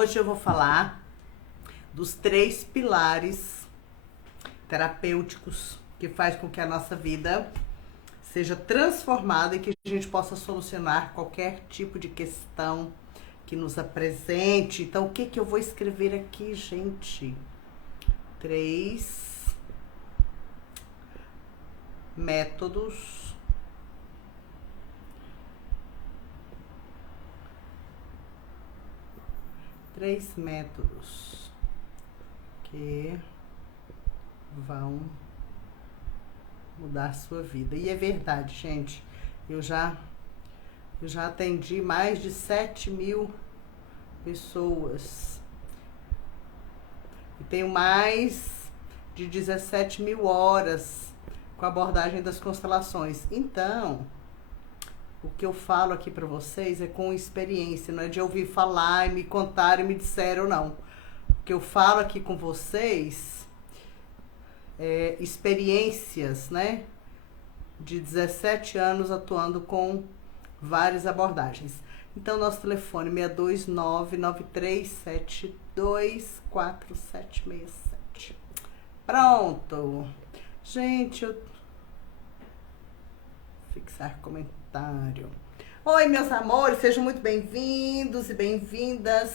Hoje eu vou falar dos 3 pilares terapêuticos que faz com que a nossa vida seja transformada e que a gente possa solucionar qualquer tipo de questão que nos apresente. Então, o que que eu vou escrever aqui, gente? 3 métodos que vão mudar a sua vida. E é verdade, gente. Eu já atendi mais de 7.000 pessoas. E tenho mais de 17.000 horas com a abordagem das constelações. Então, o que eu falo aqui para vocês é com experiência, não é de ouvir falar e me contar e me disseram, não. O que eu falo aqui com vocês é experiências, né? De 17 anos atuando com várias abordagens. Então, nosso telefone 62993724767. Pronto. Gente, eu... fixar comentário. Oi, meus amores, sejam muito bem-vindos e bem-vindas.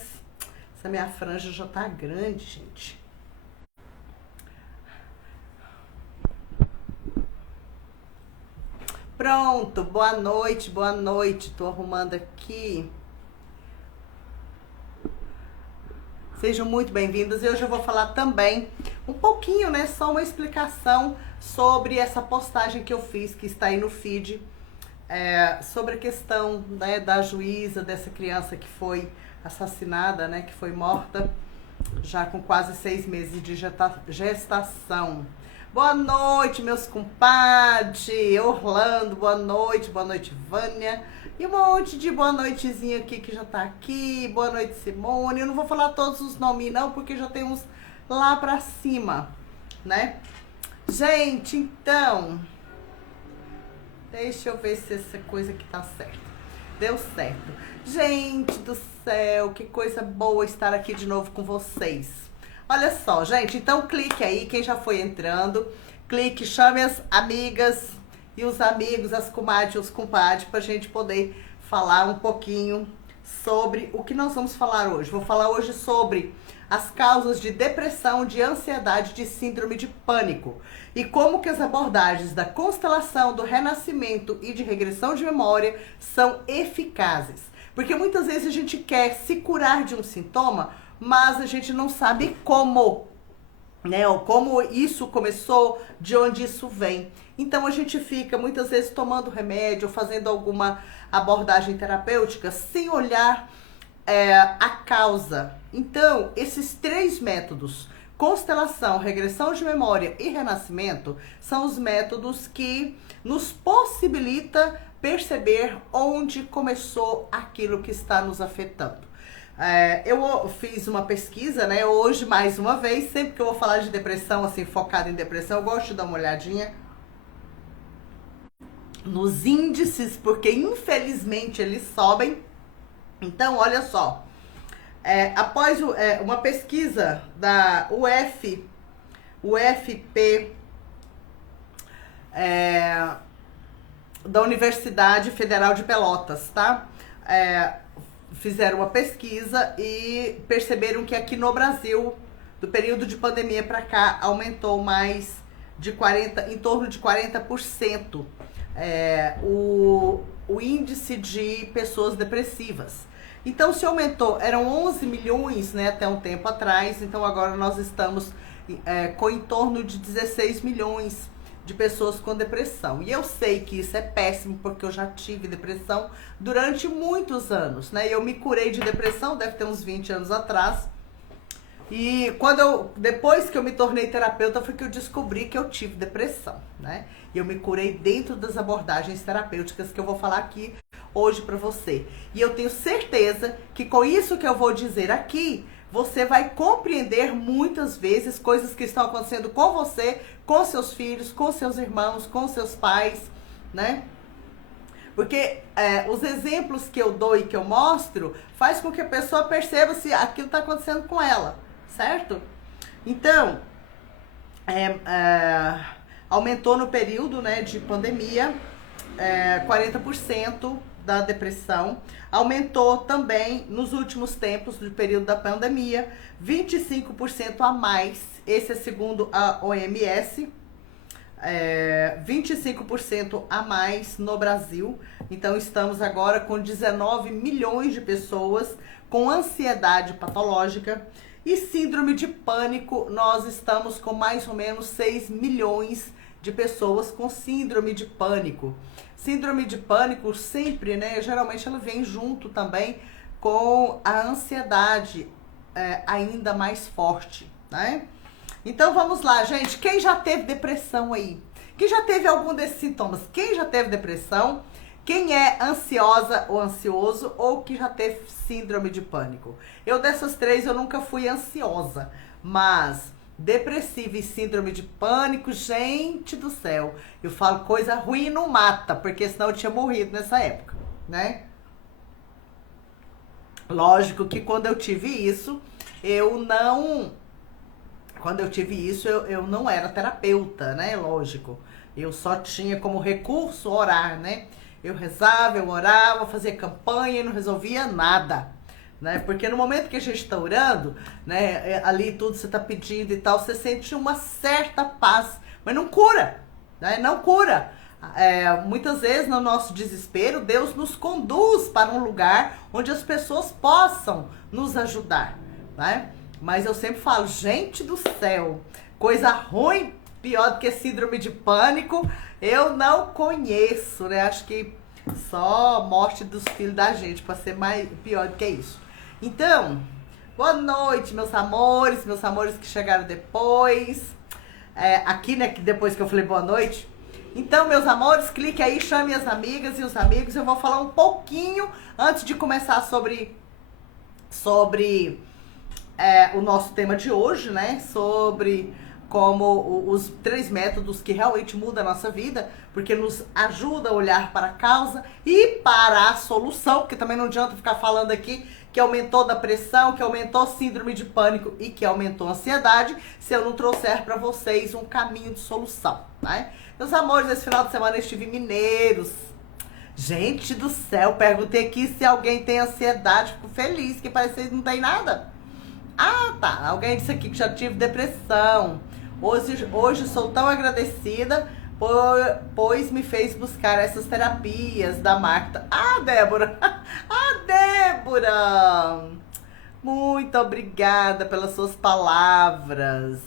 Essa minha franja já tá grande, gente. Pronto, boa noite, boa noite. Tô arrumando aqui. Sejam muito bem-vindos. E hoje eu vou falar também um pouquinho, né? Só uma explicação sobre essa postagem que eu fiz, que está aí no feed, sobre a questão, né, da juíza, dessa criança que foi assassinada, né? Que foi morta já com quase 6 meses de gestação. Boa noite, meus compadres. Orlando, boa noite, Vânia. E um monte de boa noitezinha aqui que já tá aqui. Boa noite, Simone. Eu não vou falar todos os nomes não, porque já tem uns lá pra cima, né? Gente, então, deixa eu ver se essa coisa aqui tá certa. Deu certo. Gente do céu, que coisa boa estar aqui de novo com vocês. Olha só, gente, então clique aí, quem já foi entrando, clique, chame as amigas e os amigos, as comadres e os compadres, pra gente poder falar um pouquinho sobre o que nós vamos falar hoje. Vou falar hoje sobre as causas de depressão, de ansiedade, de síndrome de pânico e como que as abordagens da constelação, do renascimento e de regressão de memória são eficazes. Porque muitas vezes a gente quer se curar de um sintoma, mas a gente não sabe como, né? Ou como isso começou, de onde isso vem. Então a gente fica muitas vezes tomando remédio, fazendo alguma abordagem terapêutica sem olhar a causa. Então, esses 3 métodos, constelação, regressão de memória e renascimento, são os métodos que nos possibilita perceber onde começou aquilo que está nos afetando. Eu fiz uma pesquisa, né, hoje mais uma vez, sempre que eu vou falar de depressão, assim, focada em depressão, eu gosto de dar uma olhadinha nos índices, porque infelizmente eles sobem. Então, olha só, após uma pesquisa da UFP, da Universidade Federal de Pelotas, tá? Fizeram uma pesquisa e perceberam que aqui no Brasil, do período de pandemia para cá, aumentou mais de 40%, em torno de 40%, o índice de pessoas depressivas. Então, se aumentou, eram 11 milhões, né, até um tempo atrás, então agora nós estamos com em torno de 16 milhões de pessoas com depressão. E eu sei que isso é péssimo, porque eu já tive depressão durante muitos anos, né? Eu me curei de depressão, deve ter uns 20 anos atrás. E depois que eu me tornei terapeuta, foi que eu descobri que eu tive depressão, né? E eu me curei dentro das abordagens terapêuticas que eu vou falar aqui hoje pra você. E eu tenho certeza que com isso que eu vou dizer aqui, você vai compreender muitas vezes coisas que estão acontecendo com você, com seus filhos, com seus irmãos, com seus pais, né? Porque os exemplos que eu dou e que eu mostro faz com que a pessoa perceba se aquilo está acontecendo com ela, certo? Então, aumentou no período, né, de pandemia 40% da depressão. Aumentou também nos últimos tempos do período da pandemia 25% a mais. Esse é segundo a OMS. 25% a mais no Brasil. Então estamos agora com 19 milhões de pessoas com ansiedade patológica. E síndrome de pânico, nós estamos com mais ou menos 6 milhões de pessoas com síndrome de pânico. Síndrome de pânico sempre, né, geralmente ela vem junto também com a ansiedade ainda mais forte, né? Então vamos lá, gente. Quem já teve depressão aí? Quem já teve algum desses sintomas? Quem já teve depressão? Quem é ansiosa ou ansioso ou que já teve síndrome de pânico? Eu dessas três eu nunca fui ansiosa, mas depressiva e síndrome de pânico, gente do céu, eu falo coisa ruim não mata, porque senão eu tinha morrido nessa época, né? Lógico que quando eu tive isso, eu não era terapeuta, né? Lógico. Eu só tinha como recurso orar, né? Eu rezava, eu orava, fazia campanha e não resolvia nada, né? Porque no momento que a gente está orando, né? Ali tudo você está pedindo e tal, você sente uma certa paz, mas não cura, né? Não cura. Muitas vezes no nosso desespero, Deus nos conduz para um lugar onde as pessoas possam nos ajudar, né? Mas eu sempre falo, gente do céu, coisa ruim, pior do que síndrome de pânico, eu não conheço, né? Acho que só morte dos filhos da gente para ser mais pior do que isso. Então, boa noite, meus amores que chegaram depois. Aqui, né, depois que eu falei boa noite. Então, meus amores, clique aí, chame as amigas e os amigos. Eu vou falar um pouquinho antes de começar sobre o nosso tema de hoje, né? Sobre como os 3 métodos que realmente mudam a nossa vida, porque nos ajuda a olhar para a causa e para a solução, porque também não adianta ficar falando aqui que aumentou da pressão, que aumentou síndrome de pânico e que aumentou a ansiedade, se eu não trouxer para vocês um caminho de solução, né? Meus amores, esse final de semana eu estive em Mineiros. Gente do céu, perguntei aqui se alguém tem ansiedade, fico feliz, que parece que não tem nada. Ah, tá. Alguém disse aqui que já tive depressão. Hoje sou tão agradecida, pois me fez buscar essas terapias da Marta. Ah, Débora! Ah, Débora! Muito obrigada pelas suas palavras.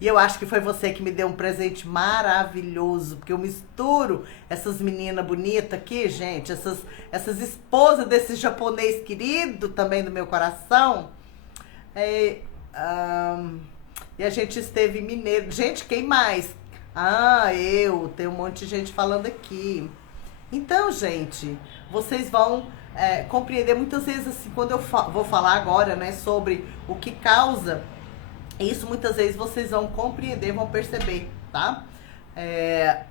E eu acho que foi você que me deu um presente maravilhoso, porque eu misturo essas meninas bonitas aqui, gente, essas esposas desse japonês querido também do meu coração. E a gente esteve em Mineiro. Gente, quem mais? Tem um monte de gente falando aqui. Então, gente, vocês vão compreender muitas vezes, assim, quando eu vou falar agora, né, sobre o que causa isso, muitas vezes vocês vão compreender, vão perceber, tá?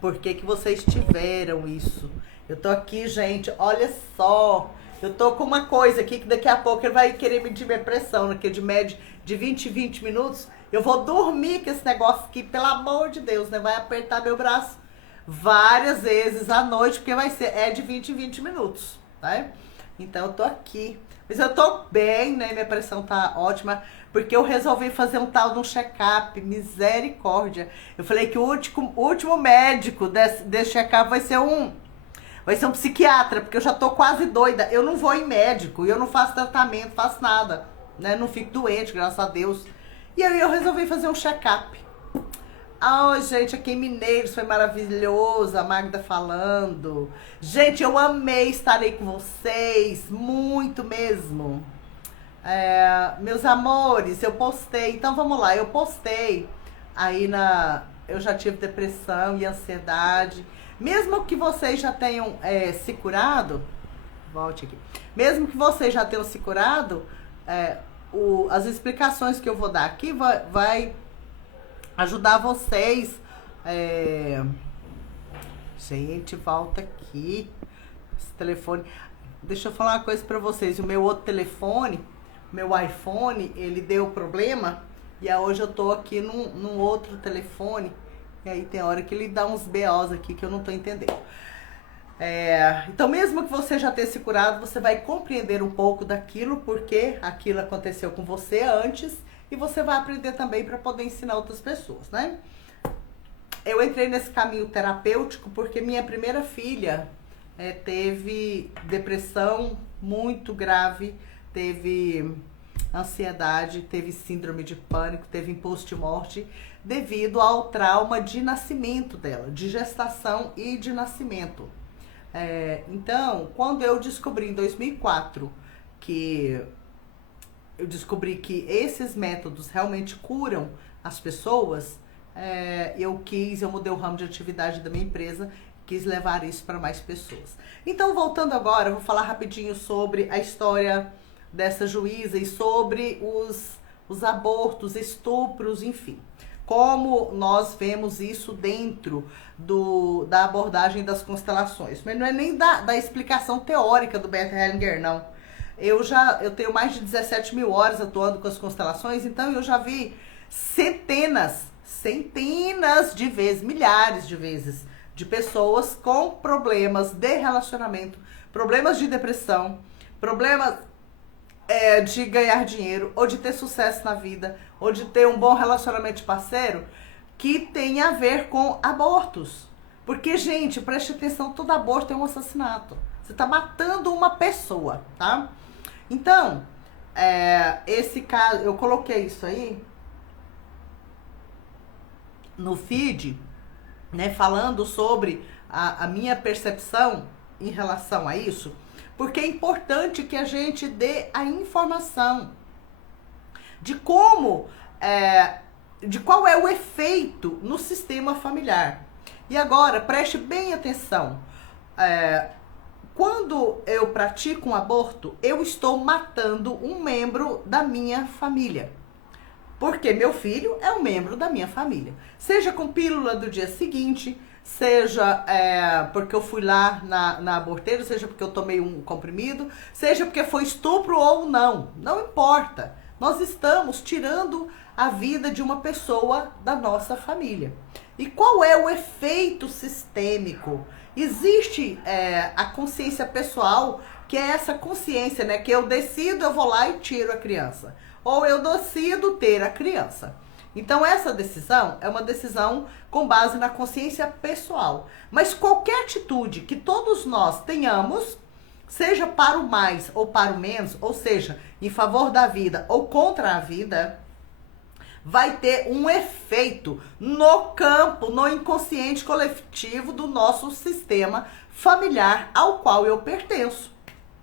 Por que vocês tiveram isso. Eu tô aqui, gente, olha só. Eu tô com uma coisa aqui que daqui a pouco ele vai querer medir minha pressão, né? Que de média de 20 em 20 minutos. Eu vou dormir com esse negócio aqui, pelo amor de Deus, né? Vai apertar meu braço várias vezes à noite, porque vai ser de 20 em 20 minutos, tá? Então eu tô aqui. Mas eu tô bem, né? Minha pressão tá ótima, porque eu resolvi fazer um tal de um check-up, misericórdia. Eu falei que o último médico desse check-up vai ser um psiquiatra, porque eu já tô quase doida. Eu não vou em médico, eu não faço tratamento, faço nada, né? Não fico doente, graças a Deus. E aí eu resolvi fazer um check-up. Gente, aqui em Mineiros foi maravilhoso, a Magda falando. Gente, eu amei estar aí com vocês, muito mesmo. Meus amores, eu postei, então vamos lá, eu postei aí eu já tive depressão e ansiedade. Mesmo que vocês já tenham se curado, volte aqui. Mesmo que vocês já tenham se curado, as explicações que eu vou dar aqui vai ajudar vocês. Gente, volta aqui. Esse telefone. Deixa eu falar uma coisa pra vocês. O meu outro telefone, meu iPhone, ele deu problema. E aí hoje eu tô aqui num outro telefone. E aí tem hora que ele dá uns BOs aqui que eu não tô entendendo. Então mesmo que você já tenha se curado, você vai compreender um pouco daquilo, porque aquilo aconteceu com você antes. E você vai aprender também para poder ensinar outras pessoas, né? Eu entrei nesse caminho terapêutico porque minha primeira filha teve depressão muito grave, teve ansiedade, teve síndrome de pânico, teve impulso de morte, devido ao trauma de nascimento dela, de gestação e de nascimento. Então, quando eu descobri em 2004 que esses métodos realmente curam as pessoas, eu mudei o ramo de atividade da minha empresa, quis levar isso para mais pessoas. Então, voltando agora, eu vou falar rapidinho sobre a história dessa juíza e sobre os abortos, estupros, enfim. Como nós vemos isso dentro da abordagem das constelações. Mas não é nem da explicação teórica do Bert Hellinger, não. Eu tenho mais de 17 mil horas atuando com as constelações, então eu já vi centenas de vezes, milhares de vezes, de pessoas com problemas de relacionamento, problemas de depressão, problemas de ganhar dinheiro, ou de ter sucesso na vida, ou de ter um bom relacionamento de parceiro, que tem a ver com abortos. Porque, gente, preste atenção, todo aborto é um assassinato. Você está matando uma pessoa, tá? Então, esse caso, eu coloquei isso aí no feed, né, falando sobre a minha percepção em relação a isso, porque é importante que a gente dê a informação de como, de qual é o efeito no sistema familiar. E agora, preste bem atenção. Quando eu pratico um aborto, eu estou matando um membro da minha família. Porque meu filho é um membro da minha família. Seja com pílula do dia seguinte, seja porque eu fui lá na aborteira, seja porque eu tomei um comprimido, seja porque foi estupro ou não. Não importa. Nós estamos tirando a vida de uma pessoa da nossa família. E qual é o efeito sistêmico? Existe a consciência pessoal, que é essa consciência, né? Que eu decido, eu vou lá e tiro a criança. Ou eu decido ter a criança. Então, essa decisão é uma decisão com base na consciência pessoal. Mas qualquer atitude que todos nós tenhamos, seja para o mais ou para o menos, ou seja, em favor da vida ou contra a vida, vai ter um efeito no campo, no inconsciente coletivo do nosso sistema familiar ao qual eu pertenço.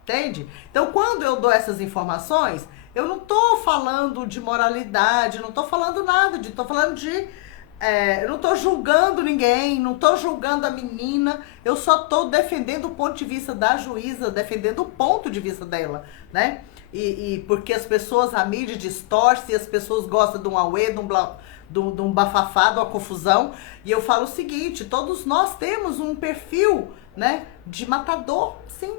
Entende? Então, quando eu dou essas informações, eu não tô falando de moralidade, não tô falando nada de... Tô falando de... eu não tô julgando ninguém, não tô julgando a menina, eu só tô defendendo o ponto de vista da juíza, defendendo o ponto de vista dela, né? E porque as pessoas, a mídia distorce, e as pessoas gostam de um auê, de um bafafá, de uma confusão. E eu falo o seguinte, todos nós temos um perfil, né, de matador, sim,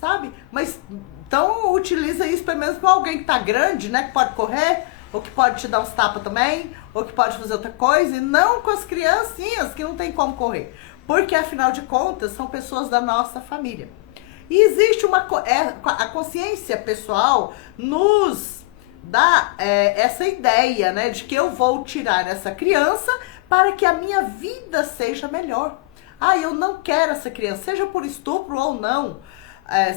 sabe? Mas, então, utiliza isso pelo menos com alguém que tá grande, né, que pode correr, ou que pode te dar uns tapas também, ou que pode fazer outra coisa, e não com as criancinhas que não tem como correr. Porque, afinal de contas, são pessoas da nossa família. E existe a consciência pessoal nos dá essa ideia, né, de que eu vou tirar essa criança para que a minha vida seja melhor. Eu não quero essa criança, seja por estupro ou não,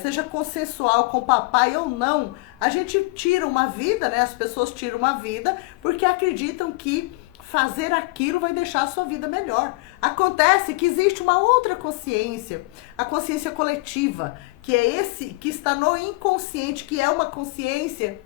seja consensual com o papai ou não. A gente tira uma vida, né, as pessoas tiram uma vida porque acreditam que fazer aquilo vai deixar a sua vida melhor. Acontece que existe uma outra consciência, a consciência coletiva, que é que está no inconsciente, que é uma consciência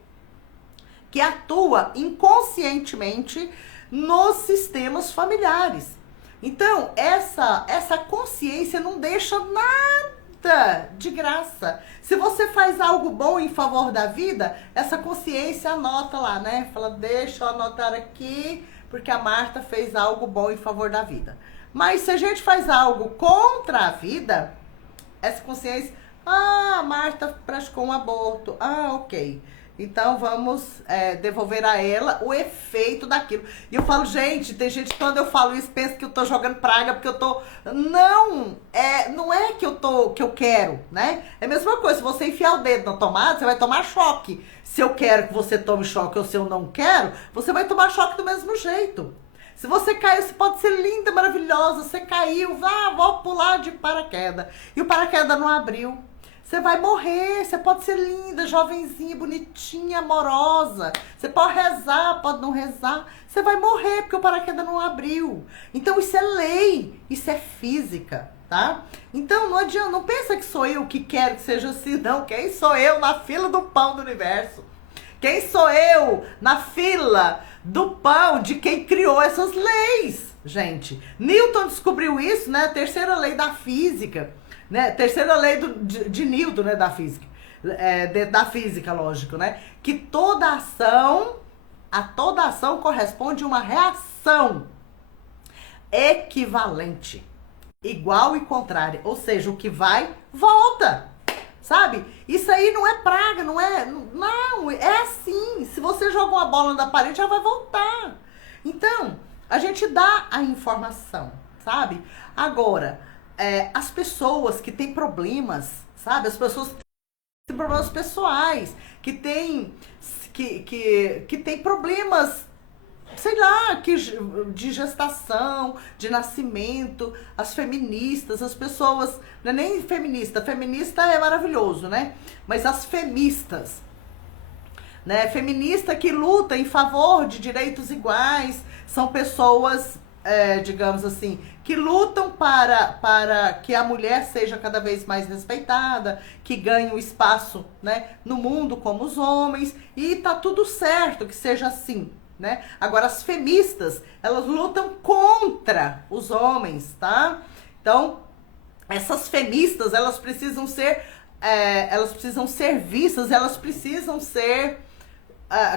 que atua inconscientemente nos sistemas familiares. Então, essa consciência não deixa nada de graça. Se você faz algo bom em favor da vida, essa consciência anota lá, né? Fala, deixa eu anotar aqui, porque a Marta fez algo bom em favor da vida. Mas se a gente faz algo contra a vida, essa consciência, ah, a Marta praticou um aborto, ah, ok. Então vamos devolver a ela o efeito daquilo. E eu falo, gente, tem gente que quando eu falo isso pensa que eu tô jogando praga porque eu tô. Não, não é que eu quero, né? É a mesma coisa, se você enfiar o dedo na tomada, você vai tomar choque. Se eu quero que você tome choque ou se eu não quero, você vai tomar choque do mesmo jeito. Se você caiu, você pode ser linda, maravilhosa, você caiu, vou pular de paraquedas. E o paraquedas não abriu. Você vai morrer, você pode ser linda, jovenzinha, bonitinha, amorosa. Você pode rezar, pode não rezar. Você vai morrer porque o paraquedas não abriu. Então isso é lei, isso é física, tá? Então não adianta, não pensa que sou eu que quero que seja assim, não. Quem sou eu na fila do pão do universo? Quem sou eu na fila do pão de quem criou essas leis, gente? Newton descobriu isso, né? A terceira lei da física. Né? Terceira lei de Newton, né, da física, da física, lógico, né? Que a toda ação corresponde uma reação equivalente, igual e contrária, ou seja, o que vai, volta, sabe? Isso aí não é praga, não, é assim, se você joga uma bola na parede, ela vai voltar. Então, a gente dá a informação, sabe? Agora, as pessoas que têm problemas, sabe? As pessoas que têm problemas pessoais, que têm problemas, sei lá, de gestação, de nascimento, as feministas, as pessoas, não é nem feminista é maravilhoso, né? Mas as femistas, né? Feminista que luta em favor de direitos iguais, são pessoas, digamos assim, que lutam para que a mulher seja cada vez mais respeitada, que ganhe um espaço, né, no mundo como os homens, e tá tudo certo que seja assim, né? Agora, as feministas, elas lutam contra os homens, tá? Então, essas feministas, elas precisam ser vistas, elas precisam ser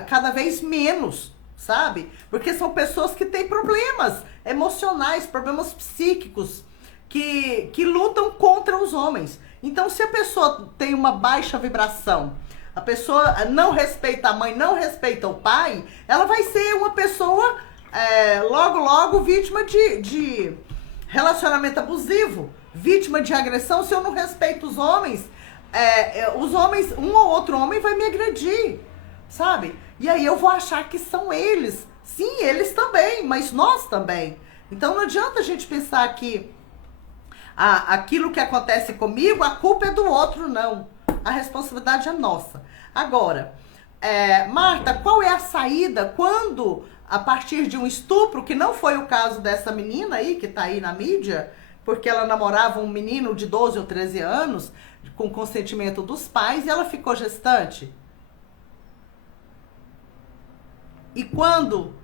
cada vez menos, sabe? Porque são pessoas que têm problemas emocionais, problemas psíquicos, que lutam contra os homens. Então, se a pessoa tem uma baixa vibração, a pessoa não respeita a mãe, não respeita o pai, ela vai ser uma pessoa, logo, vítima de relacionamento abusivo, vítima de agressão. Se eu não respeito os homens, um ou outro homem vai me agredir, sabe? E aí eu vou achar que são eles. Sim, eles também, mas nós também. Então não adianta a gente pensar que aquilo que acontece comigo, a culpa é do outro, não. A responsabilidade é nossa. Agora, Marta, qual é a saída quando, a partir de um estupro, que não foi o caso dessa menina aí, que tá aí na mídia, porque ela namorava um menino de 12 ou 13 anos, com consentimento dos pais, e ela ficou gestante? E quando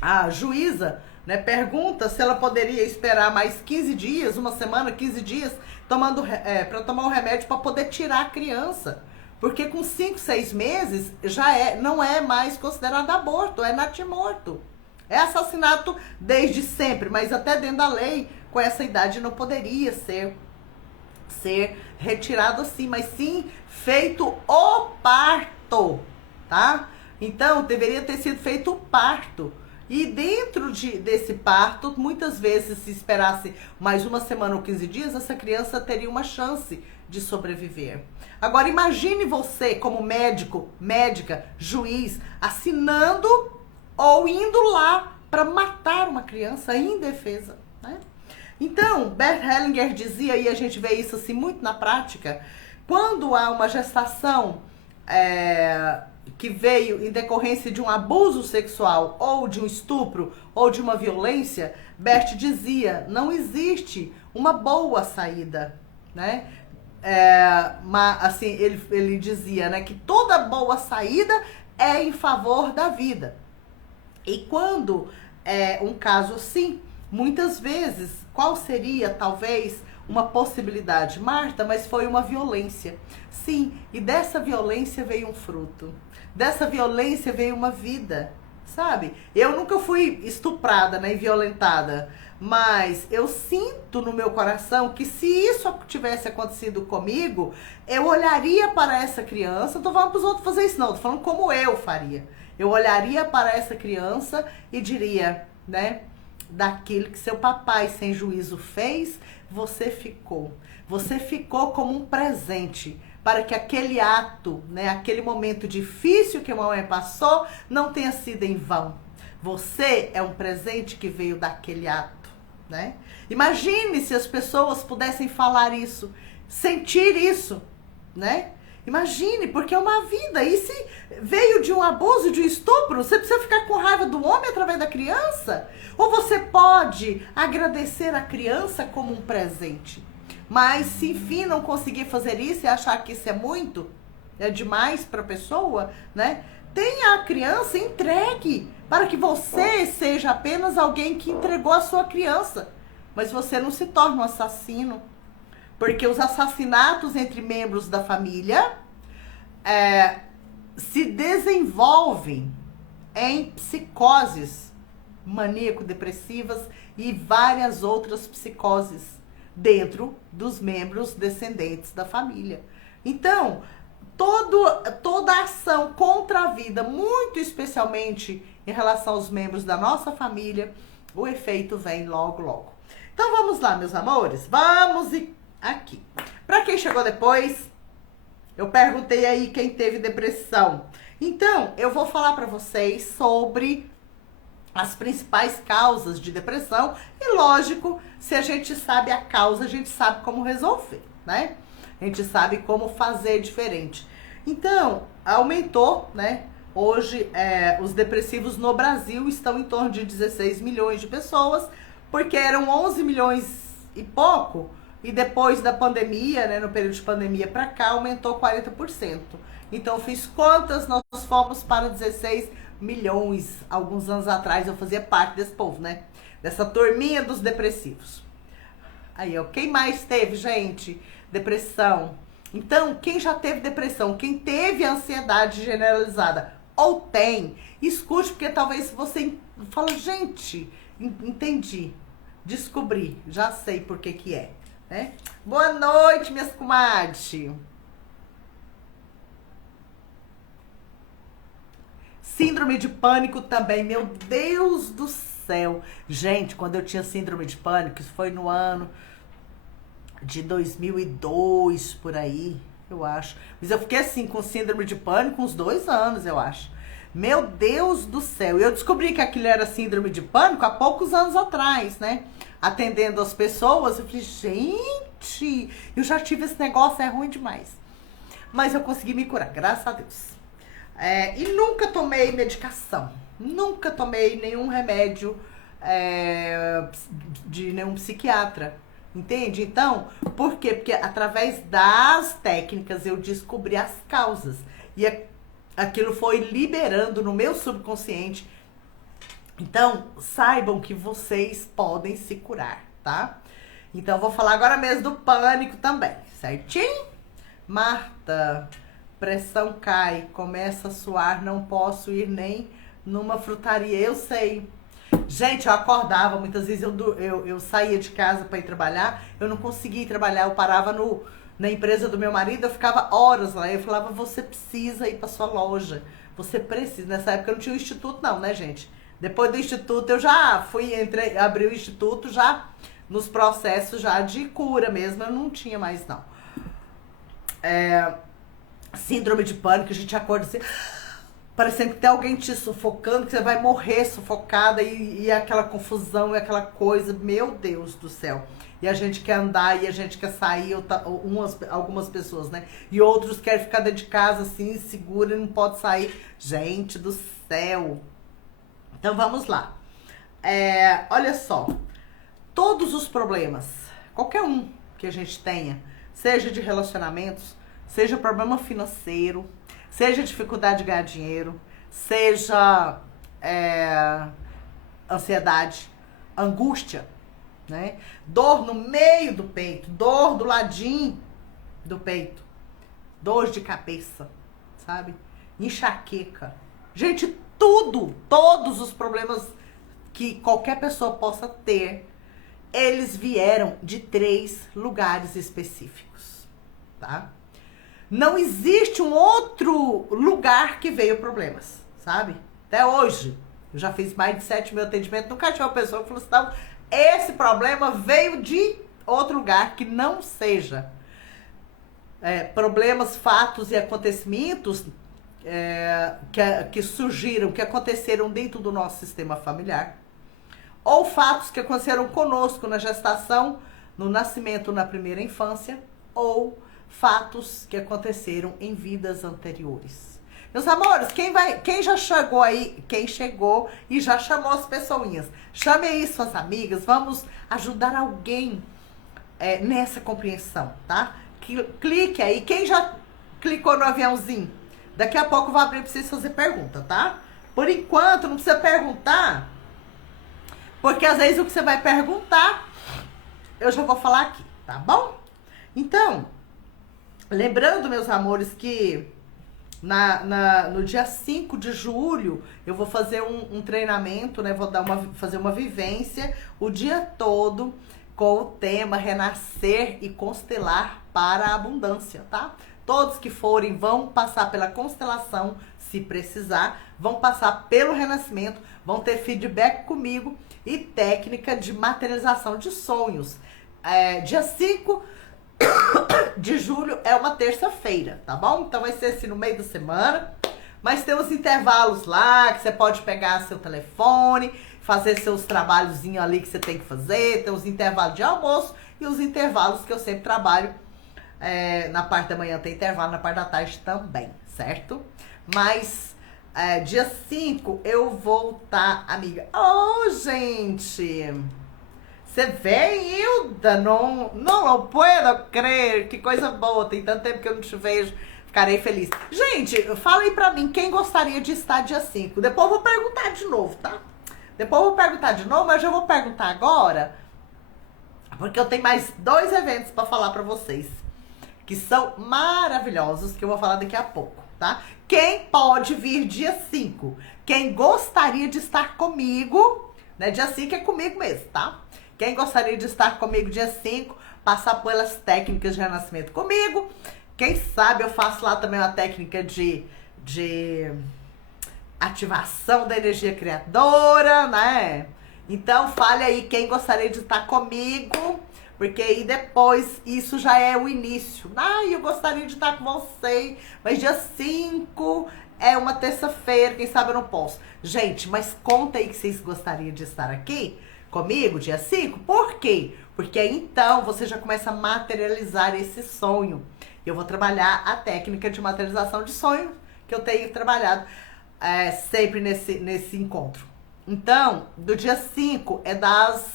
a juíza, né, pergunta se ela poderia esperar mais 15 dias, uma semana, 15 dias, para tomar um remédio para poder tirar a criança. Porque com 5, 6 meses não é mais considerado aborto, é natimorto. É assassinato desde sempre, mas até dentro da lei, com essa idade não poderia ser retirado assim, mas sim feito o parto, tá? Então, deveria ter sido feito o parto. E dentro desse parto, muitas vezes, se esperasse mais uma semana ou 15 dias, essa criança teria uma chance de sobreviver. Agora, imagine você como médico, médica, juiz, assinando ou indo lá para matar uma criança indefesa, né? Então, Bert Hellinger dizia, e a gente vê isso assim muito na prática, quando há uma gestação que veio em decorrência de um abuso sexual, ou de um estupro, ou de uma violência, Bert dizia, não existe uma boa saída, né? Assim, ele dizia, né, que toda boa saída é em favor da vida. E quando é um caso assim, muitas vezes, qual seria talvez uma possibilidade? Marta, mas foi uma violência. Sim, e dessa violência veio um fruto. Dessa violência veio uma vida, sabe? Eu nunca fui estuprada, né, e violentada, mas eu sinto no meu coração que se isso tivesse acontecido comigo, eu olharia para essa criança, não tô falando para os outros fazer isso não, tô falando como eu faria. Eu olharia para essa criança e diria, né, daquilo que seu papai sem juízo fez, você ficou. Você ficou como um presente para que aquele ato, né, aquele momento difícil que a mamãe passou, não tenha sido em vão. Você é um presente que veio daquele ato, né? Imagine se as pessoas pudessem falar isso, sentir isso, né? Imagine, porque é uma vida. E se veio de um abuso, de um estupro, você precisa ficar com raiva do homem através da criança? Ou você pode agradecer a criança como um presente? Mas se enfim não conseguir fazer isso e achar que isso é muito, é demais para a pessoa, né? Tenha a criança entregue para que você seja apenas alguém que entregou a sua criança. Mas você não se torne um assassino. Porque os assassinatos entre membros da família se desenvolvem em psicoses maníaco-depressivas e várias outras psicoses dentro dos membros descendentes da família. Então, toda ação contra a vida, muito especialmente em relação aos membros da nossa família, o efeito vem logo, logo. Então vamos lá, meus amores, vamos aqui. Para quem chegou depois, eu perguntei aí quem teve depressão. Então, eu vou falar para vocês sobre as principais causas de depressão e, lógico, se a gente sabe a causa, a gente sabe como resolver, né? A gente sabe como fazer diferente. Então, aumentou, né? Hoje, os depressivos no Brasil estão em torno de 16 milhões de pessoas, porque eram 11 milhões e pouco, e depois da pandemia, né, no período de pandemia para cá, aumentou 40%. Então, fiz contas, nós fomos para 16 milhões. Alguns anos atrás eu fazia parte desse povo, né? Dessa turminha dos depressivos. Aí, ó, quem mais teve, gente? Depressão. Então, quem já teve depressão, quem teve ansiedade generalizada ou tem, escute, porque talvez você fala, gente, entendi, descobri, já sei por que que é, né? Boa noite, minhas comadres. Síndrome de pânico também, meu Deus do céu. Gente, quando eu tinha síndrome de pânico, isso foi no ano de 2002, por aí, eu acho. Mas eu fiquei assim, com síndrome de pânico, uns 2 anos, eu acho. Meu Deus do céu. Eu descobri que aquilo era síndrome de pânico há poucos anos atrás, né? Atendendo as pessoas, eu falei, gente, eu já tive esse negócio, é ruim demais. Mas eu consegui me curar, graças a Deus. E nunca tomei medicação, nunca tomei nenhum remédio de nenhum psiquiatra, entende? Então, por quê? Porque através das técnicas eu descobri as causas e aquilo foi liberando no meu subconsciente. Então, saibam que vocês podem se curar, tá? Então, eu vou falar agora mesmo do pânico também, certinho? Marta... Pressão cai, começa a suar, não posso ir nem numa frutaria. Eu sei. Gente, eu acordava, muitas vezes eu saía de casa para ir trabalhar, eu não conseguia ir trabalhar, eu parava na empresa do meu marido, eu ficava horas lá, eu falava, você precisa ir para sua loja, você precisa. Nessa época eu não tinha o instituto não, né, gente? Depois do instituto eu já abri o instituto já nos processos já de cura mesmo, eu não tinha mais não. Síndrome de pânico, a gente acorda assim, parecendo que tem alguém te sufocando, que você vai morrer sufocada e aquela confusão e aquela coisa, meu Deus do céu. E a gente quer andar e a gente quer sair, algumas pessoas, né? E outros querem ficar dentro de casa assim, segura e não pode sair. Gente do céu. Então vamos lá. Olha só, todos os problemas, qualquer um que a gente tenha, seja de relacionamentos, seja problema financeiro, seja dificuldade de ganhar dinheiro, seja ansiedade, angústia, né? Dor no meio do peito, dor do ladinho do peito, dor de cabeça, sabe? Enxaqueca. Gente, tudo, todos os problemas que qualquer pessoa possa ter, eles vieram de 3 lugares específicos, tá? Não existe um outro lugar que veio problemas, sabe? Até hoje, eu já fiz mais de 7 mil atendimentos, nunca tive uma pessoa que falou assim, não, esse problema veio de outro lugar que não seja problemas, fatos e acontecimentos que surgiram, que aconteceram dentro do nosso sistema familiar, ou fatos que aconteceram conosco na gestação, no nascimento, na primeira infância, ou fatos que aconteceram em vidas anteriores. Meus amores, quem já chegou aí, quem chegou e já chamou as pessoinhas, chame aí suas amigas, vamos ajudar alguém nessa compreensão, tá? Clique aí, quem já clicou no aviãozinho, daqui a pouco eu vou abrir pra vocês fazer pergunta, tá? Por enquanto, não precisa perguntar, porque às vezes o que você vai perguntar, eu já vou falar aqui, tá bom? Então, lembrando, meus amores, que no dia 5 de julho eu vou fazer um treinamento, né? Vou fazer uma vivência o dia todo com o tema Renascer e Constelar para a Abundância, tá? Todos que forem vão passar pela constelação, se precisar, vão passar pelo renascimento, vão ter feedback comigo e técnica de materialização de sonhos. Dia 5 de julho é uma terça-feira, tá bom? Então vai ser assim no meio da semana, mas tem uns intervalos lá que você pode pegar seu telefone, fazer seus trabalhozinhos ali que você tem que fazer, tem os intervalos de almoço e os intervalos que eu sempre trabalho. Na parte da manhã tem intervalo, na parte da tarde também, certo? Mas dia 5 eu vou estar, amiga. Oh, gente! Você vê, Hilda? Não puedo crer. Que coisa boa. Tem tanto tempo que eu não te vejo. Ficarei feliz. Gente, fala aí pra mim quem gostaria de estar dia 5. Depois eu vou perguntar de novo, tá? Depois eu vou perguntar de novo, mas eu vou perguntar agora, porque eu tenho mais 2 eventos pra falar pra vocês, que são maravilhosos, que eu vou falar daqui a pouco, tá? Quem pode vir dia 5? Quem gostaria de estar comigo, né? Dia 5 é comigo mesmo, tá? Quem gostaria de estar comigo dia 5, passar pelas técnicas de renascimento comigo. Quem sabe eu faço lá também uma técnica de ativação da energia criadora, né? Então fale aí quem gostaria de estar comigo, porque aí depois isso já é o início. Eu gostaria de estar com você, mas dia 5 é uma terça-feira, quem sabe eu não posso. Gente, mas conta aí que vocês gostariam de estar aqui comigo dia 5, por quê? Porque aí então você já começa a materializar esse sonho. Eu vou trabalhar a técnica de materialização de sonho que eu tenho trabalhado sempre nesse encontro. Então, do dia 5 é das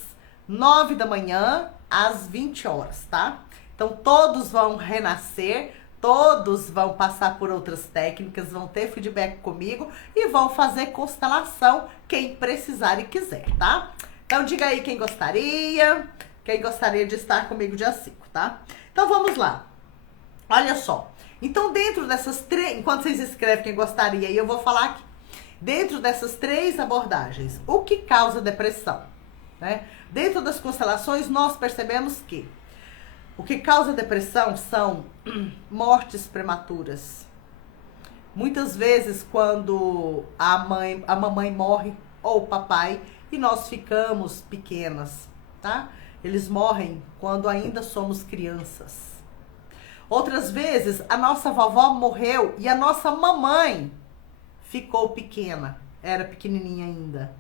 9 da manhã às 20 horas, tá? Então todos vão renascer, todos vão passar por outras técnicas, vão ter feedback comigo e vão fazer constelação quem precisar e quiser, tá? Então diga aí quem gostaria de estar comigo dia 5, tá? Então vamos lá. Olha só. Então dentro dessas 3, enquanto vocês escrevem quem gostaria, eu vou falar aqui. Dentro dessas 3 abordagens, o que causa depressão? Né? Dentro das constelações nós percebemos que o que causa depressão são mortes prematuras. Muitas vezes quando a mamãe morre ou o papai, e nós ficamos pequenas, tá? Eles morrem quando ainda somos crianças. Outras vezes, a nossa vovó morreu e a nossa mamãe ficou pequena, era pequenininha ainda.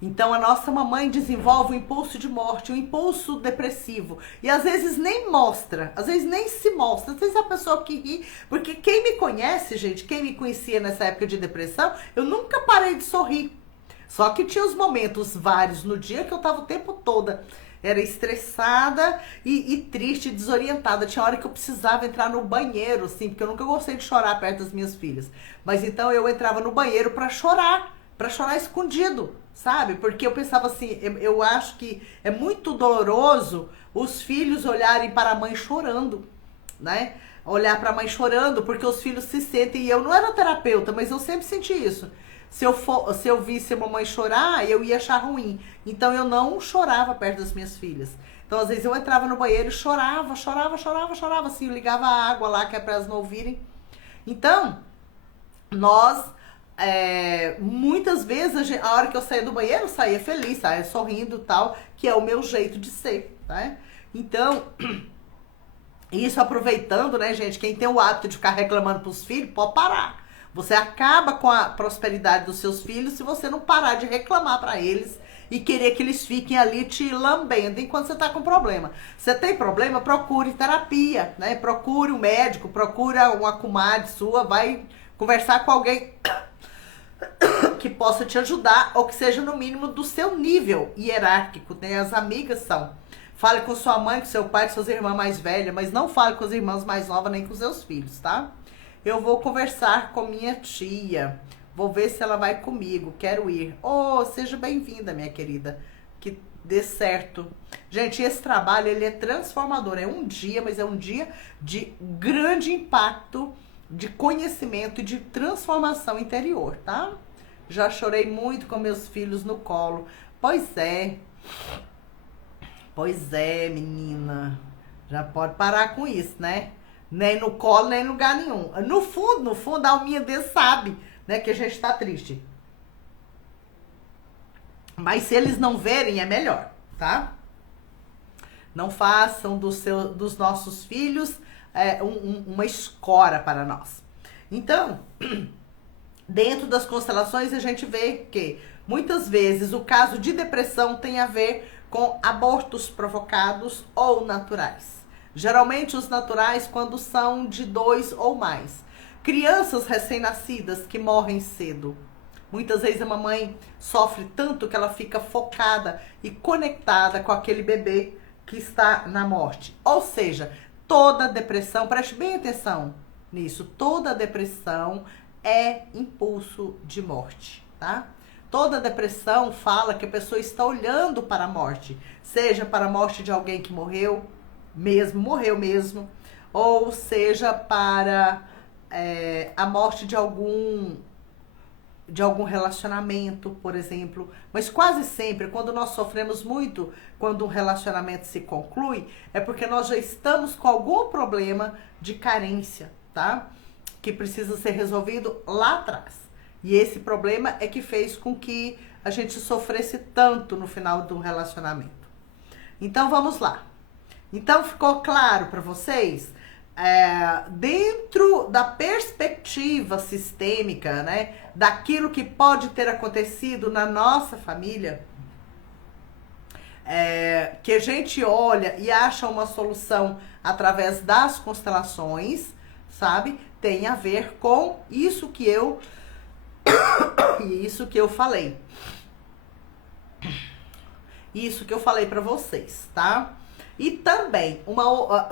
Então, a nossa mamãe desenvolve um impulso de morte, um impulso depressivo. E às vezes nem mostra, às vezes nem se mostra. Às vezes é a pessoa que ri, porque quem me conhece, gente, quem me conhecia nessa época de depressão, eu nunca parei de sorrir. Só que tinha os momentos vários no dia que eu tava o tempo todo era estressada e triste, desorientada. Tinha hora que eu precisava entrar no banheiro, assim, porque eu nunca gostei de chorar perto das minhas filhas. Mas então eu entrava no banheiro pra chorar escondido, sabe? Porque eu pensava assim, eu acho que é muito doloroso os filhos olharem para a mãe chorando, né? Olhar para a mãe chorando, porque os filhos se sentem, e eu não era terapeuta, mas eu sempre senti isso. Se eu visse a mamãe chorar, eu ia achar ruim. Então eu não chorava perto das minhas filhas. Então às vezes eu entrava no banheiro e chorava, assim, eu ligava a água lá que é para elas não ouvirem. Então, nós muitas vezes a hora que eu saía do banheiro, eu saía feliz, saía sorrindo e tal, que é o meu jeito de ser, né? Então, isso aproveitando, né, gente, quem tem o hábito de ficar reclamando pros filhos, pode parar. Você acaba com a prosperidade dos seus filhos se você não parar de reclamar pra eles e querer que eles fiquem ali te lambendo enquanto você tá com problema. Você tem problema, procure terapia, né? Procure um médico, procure uma comadre sua, vai conversar com alguém que possa te ajudar ou que seja no mínimo do seu nível hierárquico, né? As amigas são. Fale com sua mãe, com seu pai, com suas irmãs mais velhas, mas não fale com as irmãs mais novas nem com seus filhos, tá? Eu vou conversar com minha tia. Vou ver se ela vai comigo. Quero ir. Oh, seja bem-vinda, minha querida. Que dê certo. Gente, esse trabalho, ele é transformador. É um dia, mas é um dia de grande impacto, de conhecimento e de transformação interior, tá? Já chorei muito com meus filhos no colo. Pois é. Pois é, menina. Já pode parar com isso, né? Nem no colo, nem em lugar nenhum. No fundo, a alminha dele sabe, né, que a gente tá triste. Mas se eles não verem, é melhor, tá? Não façam dos nossos filhos uma escora para nós. Então, dentro das constelações, a gente vê que muitas vezes o caso de depressão tem a ver com abortos provocados ou naturais. Geralmente os naturais quando são de 2 ou mais. Crianças recém-nascidas que morrem cedo. Muitas vezes a mamãe sofre tanto que ela fica focada e conectada com aquele bebê que está na morte. Ou seja, toda depressão, preste bem atenção nisso, toda depressão é impulso de morte, tá? Toda depressão fala que a pessoa está olhando para a morte, seja para a morte de alguém que morreu mesmo, ou seja para a morte de algum relacionamento, por exemplo. Mas quase sempre, quando nós sofremos muito, quando um relacionamento se conclui, é porque nós já estamos com algum problema de carência, tá? Que precisa ser resolvido lá atrás. E esse problema é que fez com que a gente sofresse tanto no final do relacionamento. Então vamos lá. Então ficou claro para vocês? Dentro da perspectiva sistêmica, né, daquilo que pode ter acontecido na nossa família, que a gente olha e acha uma solução através das constelações, sabe? Tem a ver com isso que eu falei. Isso que eu falei para vocês, tá? E também,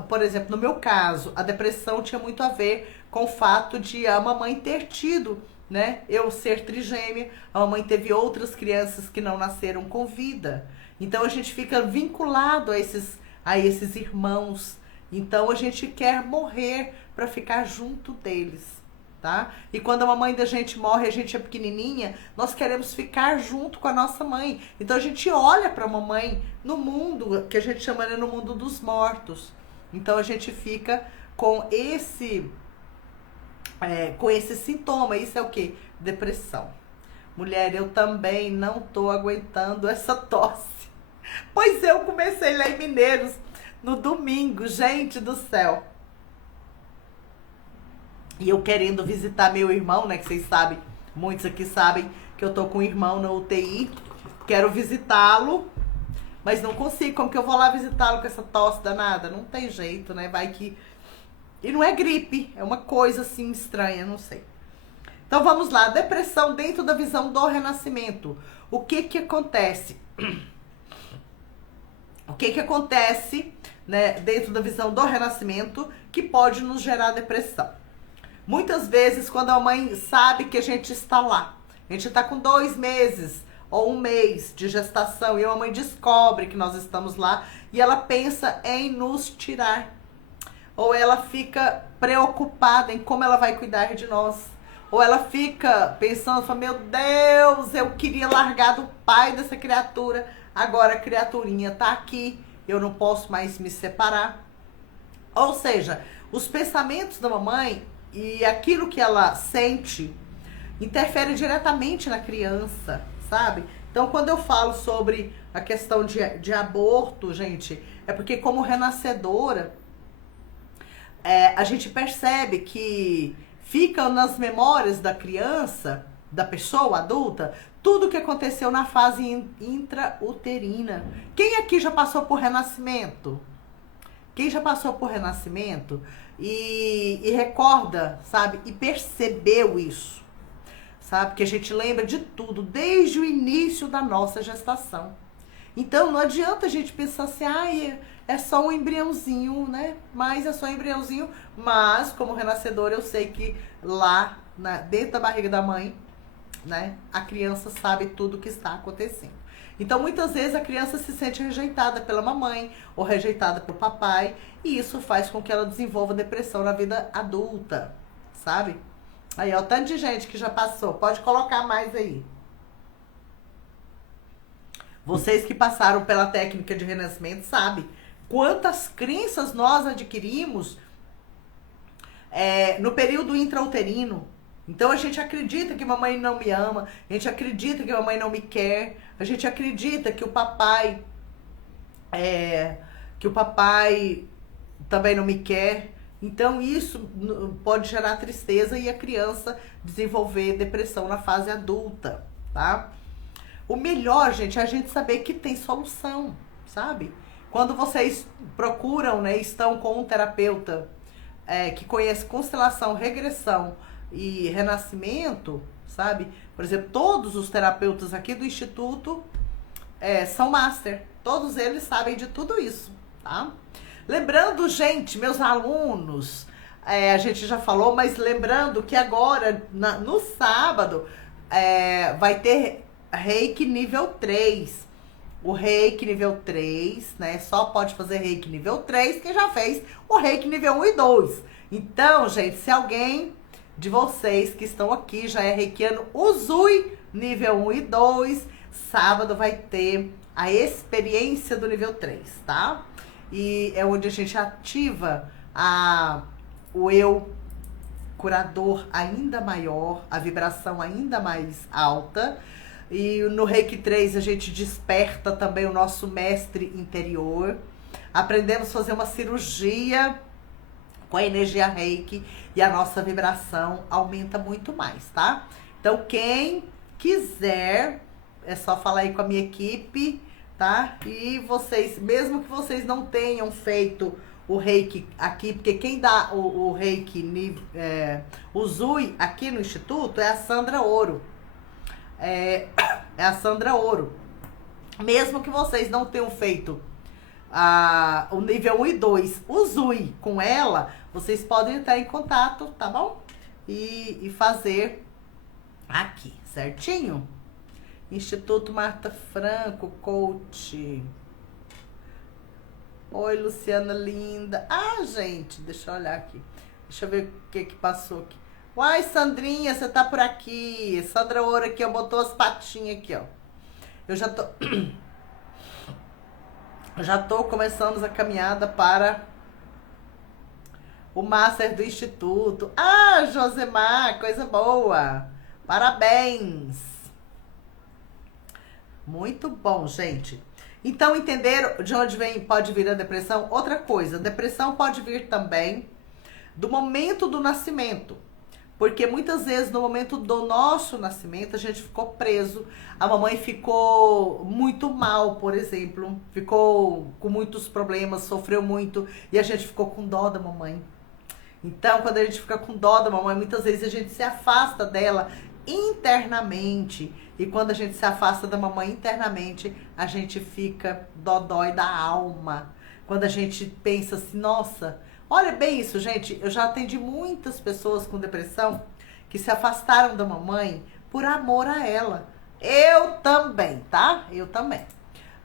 por exemplo, no meu caso, a depressão tinha muito a ver com o fato de a mamãe ter tido, né? Eu ser trigêmea, a mamãe teve outras crianças que não nasceram com vida. Então a gente fica vinculado a esses irmãos. Então a gente quer morrer para ficar junto deles, tá? E quando a mamãe da gente morre, a gente é pequenininha, nós queremos ficar junto com a nossa mãe. Então a gente olha para a mamãe no mundo, que a gente chama no mundo dos mortos. Então a gente fica com esse sintoma. Isso é o quê? Depressão. Mulher, eu também não tô aguentando essa tosse. Pois eu comecei lá em Mineiros no domingo, gente do céu. E eu querendo visitar meu irmão, né? Que vocês sabem, muitos aqui sabem que eu tô com um irmão na UTI. Quero visitá-lo, mas não consigo. Como que eu vou lá visitá-lo com essa tosse danada? Não tem jeito, né? Vai que... E não é gripe, é uma coisa assim estranha, não sei. Então vamos lá, depressão dentro da visão do renascimento. O que que acontece? O que que acontece, né, dentro da visão do renascimento que pode nos gerar depressão? Muitas vezes, quando a mãe sabe que a gente está lá, a gente está com 2 meses ou 1 mês de gestação e a mãe descobre que nós estamos lá e ela pensa em nos tirar. Ou ela fica preocupada em como ela vai cuidar de nós. ou ela fica pensando, fala, meu Deus, eu queria largar do pai dessa criatura, agora a criaturinha tá aqui, eu não posso mais me separar. Ou seja, os pensamentos da mamãe e aquilo que ela sente interfere diretamente na criança, sabe? Então, quando eu falo sobre a questão de aborto, gente, é porque como renascedora, a gente percebe que fica nas memórias da criança, da pessoa adulta, tudo que aconteceu na fase intrauterina. Quem aqui já passou por renascimento? Quem já passou por renascimento e recorda, sabe? E percebeu isso, sabe? Que a gente lembra de tudo, desde o início da nossa gestação. Então, não adianta a gente pensar assim, é só um embriãozinho, né? Mas é só um embriãozinho. Mas, como renascedora, eu sei que lá, dentro da barriga da mãe, né? A criança sabe tudo o que está acontecendo. Então, muitas vezes, a criança se sente rejeitada pela mamãe ou rejeitada pelo papai. E isso faz com que ela desenvolva depressão na vida adulta, sabe? Aí, ó, tanto de gente que já passou. Pode colocar mais aí. Vocês que passaram pela técnica de renascimento sabem quantas crenças nós adquirimos no período intrauterino. Então a gente acredita que mamãe não me ama, a gente acredita que mamãe não me quer, a gente acredita que o papai também não me quer. Então isso pode gerar tristeza e a criança desenvolver depressão na fase adulta, tá? O melhor, gente, é a gente saber que tem solução, sabe? Quando vocês procuram, né, estão com um terapeuta que conhece constelação, regressão e renascimento, sabe? Por exemplo, todos os terapeutas aqui do Instituto são master. Todos eles sabem de tudo isso, tá? Lembrando, gente, meus alunos, a gente já falou, mas lembrando que agora, no sábado, vai ter Reiki nível 3. O Reiki nível 3, né? Só pode fazer Reiki nível 3 quem já fez o Reiki nível 1 e 2. Então, gente, se alguém de vocês que estão aqui já é reikiano Uzui nível 1 e 2, sábado vai ter a experiência do nível 3, tá? E é onde a gente ativa o eu curador ainda maior, a vibração ainda mais alta. E no Reiki 3 a gente desperta também o nosso mestre interior. Aprendemos a fazer uma cirurgia com a energia Reiki e a nossa vibração aumenta muito mais, tá? Então quem quiser, é só falar aí com a minha equipe, tá? E vocês, mesmo que vocês não tenham feito o Reiki aqui, porque quem dá o Reiki, o Zui aqui no Instituto é a Sandra Ouro. É a Sandra Ouro. Mesmo que vocês não tenham feito o nível 1 e 2, o Zui com ela, vocês podem entrar em contato, tá bom? E fazer aqui, certinho? Instituto Marta Franco, coach. Oi, Luciana linda. Gente, deixa eu olhar aqui. Deixa eu ver o que passou aqui. Uai, Sandrinha, você tá por aqui. Sandra Ouro aqui, ó, botou as patinhas aqui, ó. Eu já tô começando a caminhada para o Master do Instituto. Josemar, coisa boa. Parabéns. Muito bom, gente. Então, entenderam de onde pode vir a depressão? Outra coisa, a depressão pode vir também do momento do nascimento. Porque muitas vezes no momento do nosso nascimento a gente ficou preso, a mamãe ficou muito mal, por exemplo, ficou com muitos problemas, sofreu muito e a gente ficou com dó da mamãe. Então, quando a gente fica com dó da mamãe, muitas vezes a gente se afasta dela internamente. E quando a gente se afasta da mamãe internamente, a gente fica dodói da alma. Quando a gente pensa assim, nossa... Olha bem isso, gente, eu já atendi muitas pessoas com depressão que se afastaram da mamãe por amor a ela. Eu também, tá? Eu também.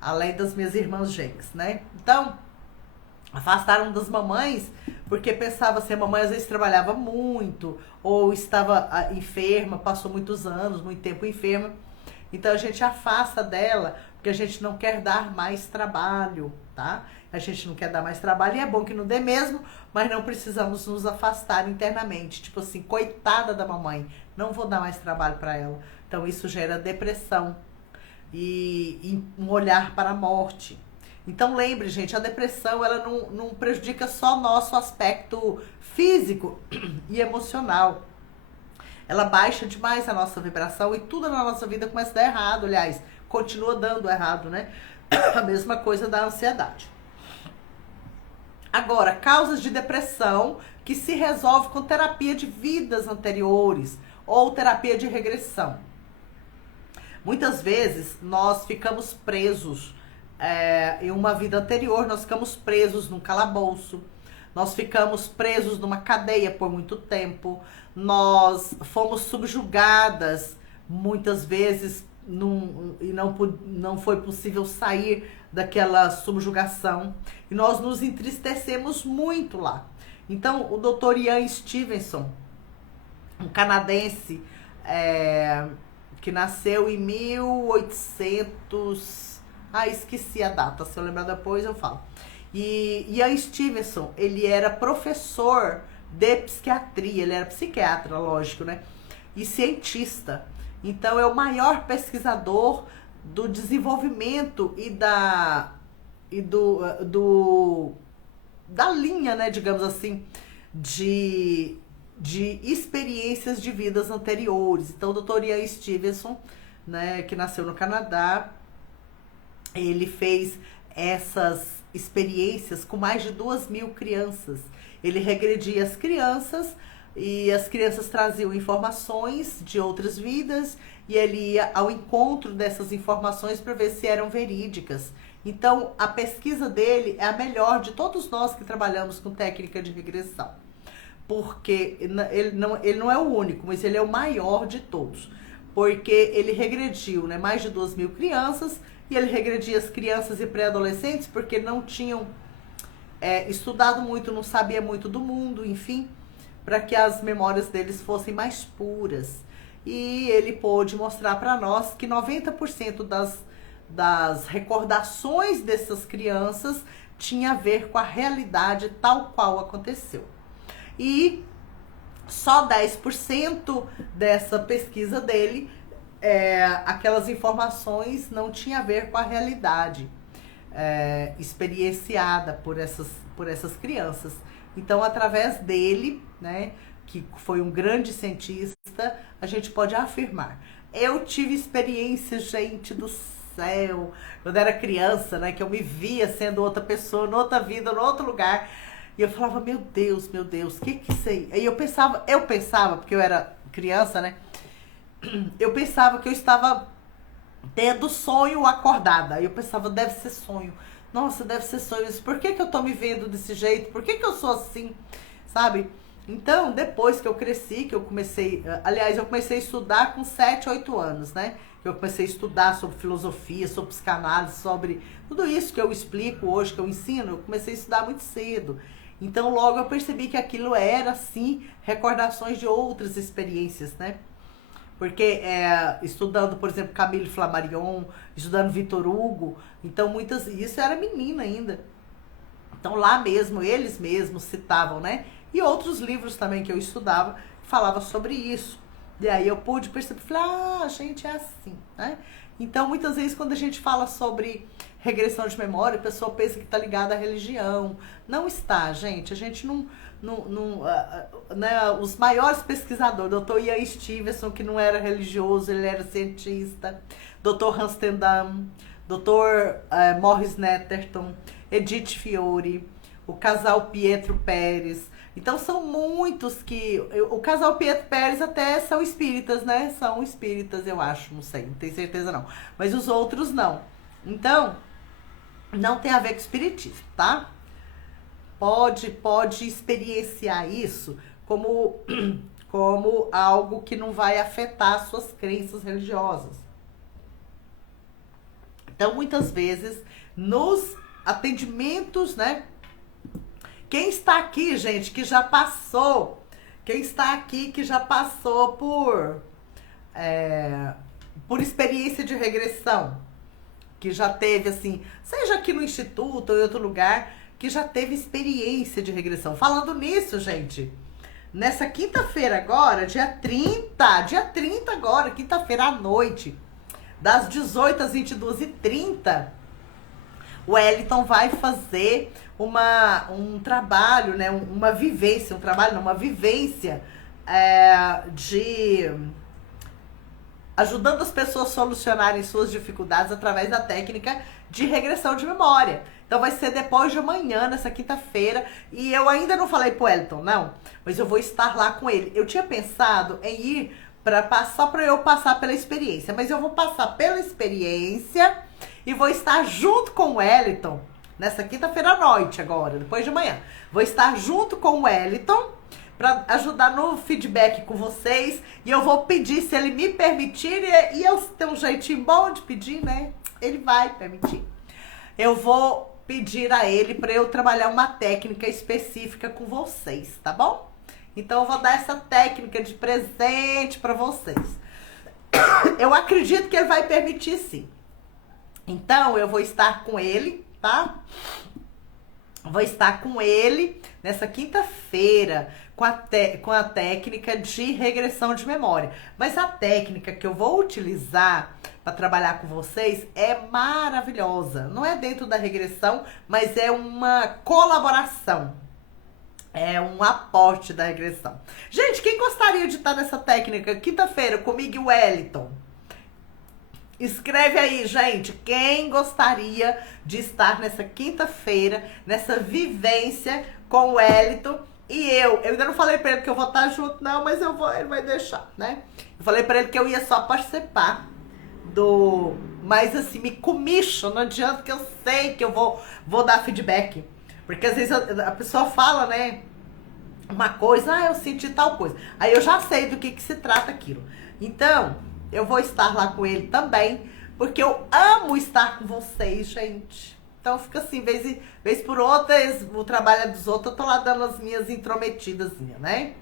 Além das minhas irmãs gêmeas, né? Então, Afastaram das mamães porque pensava assim, a mamãe às vezes trabalhava muito ou estava enferma, passou muitos anos, muito tempo enferma. Então a gente afasta dela porque a gente não quer dar mais trabalho, tá? A gente não quer dar mais trabalho e é bom que não dê mesmo, mas não precisamos nos afastar internamente. Tipo assim, coitada da mamãe, não vou dar mais trabalho para ela. Então isso gera depressão e um olhar para a morte. Então lembre, gente, a depressão ela não prejudica só nosso aspecto físico e emocional. Ela baixa demais a nossa vibração e tudo na nossa vida começa a dar errado. Aliás, continua dando errado, né? A mesma coisa da ansiedade. Agora, causas de depressão que se resolve com terapia de vidas anteriores ou terapia de regressão. Muitas vezes nós ficamos presos em uma vida anterior, nós ficamos presos num calabouço, nós ficamos presos numa cadeia por muito tempo, nós fomos subjugadas muitas vezes e não foi possível sair daquela subjugação e nós nos entristecemos muito lá. Então, o Dr. Ian Stevenson, um canadense, que nasceu em 1800... esqueci a data, se eu lembrar depois eu falo. E Ian Stevenson, ele era professor de psiquiatria, ele era psiquiatra, lógico, né? E cientista. Então, é o maior pesquisador do desenvolvimento da linha, né, digamos assim, de experiências de vidas anteriores. Então, o Dr. Ian Stevenson, né, que nasceu no Canadá, ele fez essas experiências com mais de 2.000 crianças. Ele regredia as crianças e as crianças traziam informações de outras vidas e ele ia ao encontro dessas informações para ver se eram verídicas. Então, a pesquisa dele é a melhor de todos nós que trabalhamos com técnica de regressão. Porque ele não é o único, mas ele é o maior de todos. Porque ele regrediu, né, mais de 2.000 crianças e ele regredia as crianças e pré-adolescentes porque não tinham estudado muito, não sabia muito do mundo, enfim, para que as memórias deles fossem mais puras. E ele pôde mostrar para nós que 90% das recordações dessas crianças tinha a ver com a realidade tal qual aconteceu. E só 10% dessa pesquisa dele, aquelas informações não tinha a ver com a realidade experienciada por essas crianças. Então, através dele, né, que foi um grande cientista, a gente pode afirmar. Eu tive experiência, gente do céu, quando era criança, né, que eu me via sendo outra pessoa, noutra vida, em outro lugar. E eu falava, meu Deus, que sei? Aí eu pensava, porque eu era criança, né? Eu pensava que eu estava tendo sonho acordada. Aí eu pensava, deve ser sonho. Nossa, deve ser sonho. Por que eu tô me vendo desse jeito? Por que eu sou assim? Sabe? Então, depois que eu cresci, que eu comecei... Aliás, eu comecei a estudar com 7, 8 anos, né? Eu comecei a estudar sobre filosofia, sobre psicanálise, sobre tudo isso que eu explico hoje, que eu ensino. Eu comecei a estudar muito cedo. Então, logo eu percebi que aquilo era, sim, recordações de outras experiências, né? Porque estudando, por exemplo, Camille Flammarion, estudando Victor Hugo, então isso era menina ainda. Então lá mesmo, eles mesmos citavam, né? E outros livros também que eu estudava, falava sobre isso. E aí eu pude perceber, falei, gente, é assim, né? Então, muitas vezes, quando a gente fala sobre regressão de memória, a pessoa pensa que está ligada à religião. Não está, gente. A gente né, os maiores pesquisadores, Dr. Ian Stevenson, que não era religioso, ele era cientista, Dr. Hans Tendam, Dr. Morris Netterton, Edith Fiore, o casal Pietro Pérez. Então são muitos o casal Pietro Pérez até são espíritas, né? São espíritas, eu acho, não sei, não tenho certeza não. Mas os outros não. Então, não tem a ver com espiritismo, tá? Pode experienciar isso como algo que não vai afetar suas crenças religiosas. Então, muitas vezes, nos atendimentos, né, Quem está aqui, gente, que já passou? Quem está aqui que já passou por experiência de regressão? Que já teve, assim, seja aqui no instituto ou em outro lugar, que já teve experiência de regressão. Falando nisso, gente, nessa quinta-feira agora, dia 30 agora, quinta-feira à noite, das 18 às 22h30, o Wellington vai fazer um trabalho, né, uma vivência, uma vivência de ajudando as pessoas a solucionarem suas dificuldades através da técnica de regressão de memória. Então vai ser depois de amanhã, nessa quinta-feira, e eu ainda não falei pro Wellington, não, mas eu vou estar lá com ele. Eu tinha pensado em ir só para eu passar pela experiência, mas eu vou passar pela experiência e vou estar junto com o Wellington nessa quinta-feira à noite agora, depois de amanhã. Vou estar junto com o Wellington para ajudar no feedback com vocês. E eu vou pedir, se ele me permitir, e eu tenho um jeitinho bom de pedir, né? Ele vai permitir. Eu vou pedir a ele para eu trabalhar uma técnica específica com vocês, tá bom? Então eu vou dar essa técnica de presente para vocês. Eu acredito que ele vai permitir, sim. Então eu vou estar com ele, tá? Vou estar com ele nessa quinta-feira com a técnica de regressão de memória. Mas a técnica que eu vou utilizar para trabalhar com vocês é maravilhosa. Não é dentro da regressão, mas é uma colaboração. É um aporte da regressão. Gente, quem gostaria de estar nessa técnica quinta-feira comigo e o Wellington? Escreve aí, gente, quem gostaria de estar nessa quinta-feira, nessa vivência com o Wellington e eu. Eu ainda não falei pra ele que eu vou estar junto, não, mas eu vou, ele vai deixar, né? Eu falei pra ele que eu ia só participar mas assim, me comicho, não adianta, que eu sei que eu vou dar feedback. Porque às vezes a pessoa fala, né, uma coisa, eu senti tal coisa. Aí eu já sei do que se trata aquilo. Então, eu vou estar lá com ele também, porque eu amo estar com vocês, gente. Então fica assim, vez por outra, o trabalho é dos outros, eu tô lá dando as minhas intrometidazinhas, né?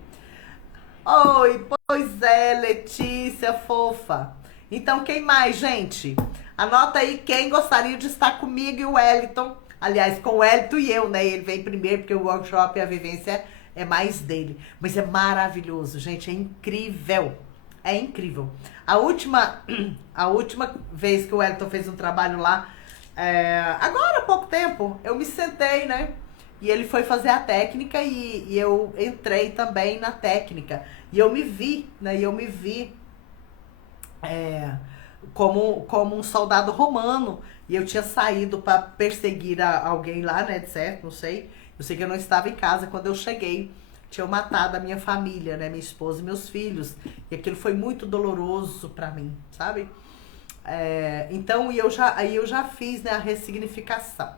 Oi, pois é, Letícia, fofa. Então quem mais, gente? Anota aí quem gostaria de estar comigo e o Wellington. Aliás, com o Wellington e eu, né? Ele vem primeiro, porque o workshop e a vivência é mais dele. Mas é maravilhoso, gente, é incrível. É incrível. A última vez que o Wellington fez um trabalho lá, agora há pouco tempo, eu me sentei, né? E ele foi fazer a técnica e eu entrei também na técnica. E eu me vi, né? Como um soldado romano. E eu tinha saído para perseguir alguém lá, né? De certo, não sei. Eu sei que eu não estava em casa quando eu cheguei. Tinham matado a minha família, né? Minha esposa e meus filhos. E aquilo foi muito doloroso pra mim, sabe? Então, aí eu já fiz, né, a ressignificação,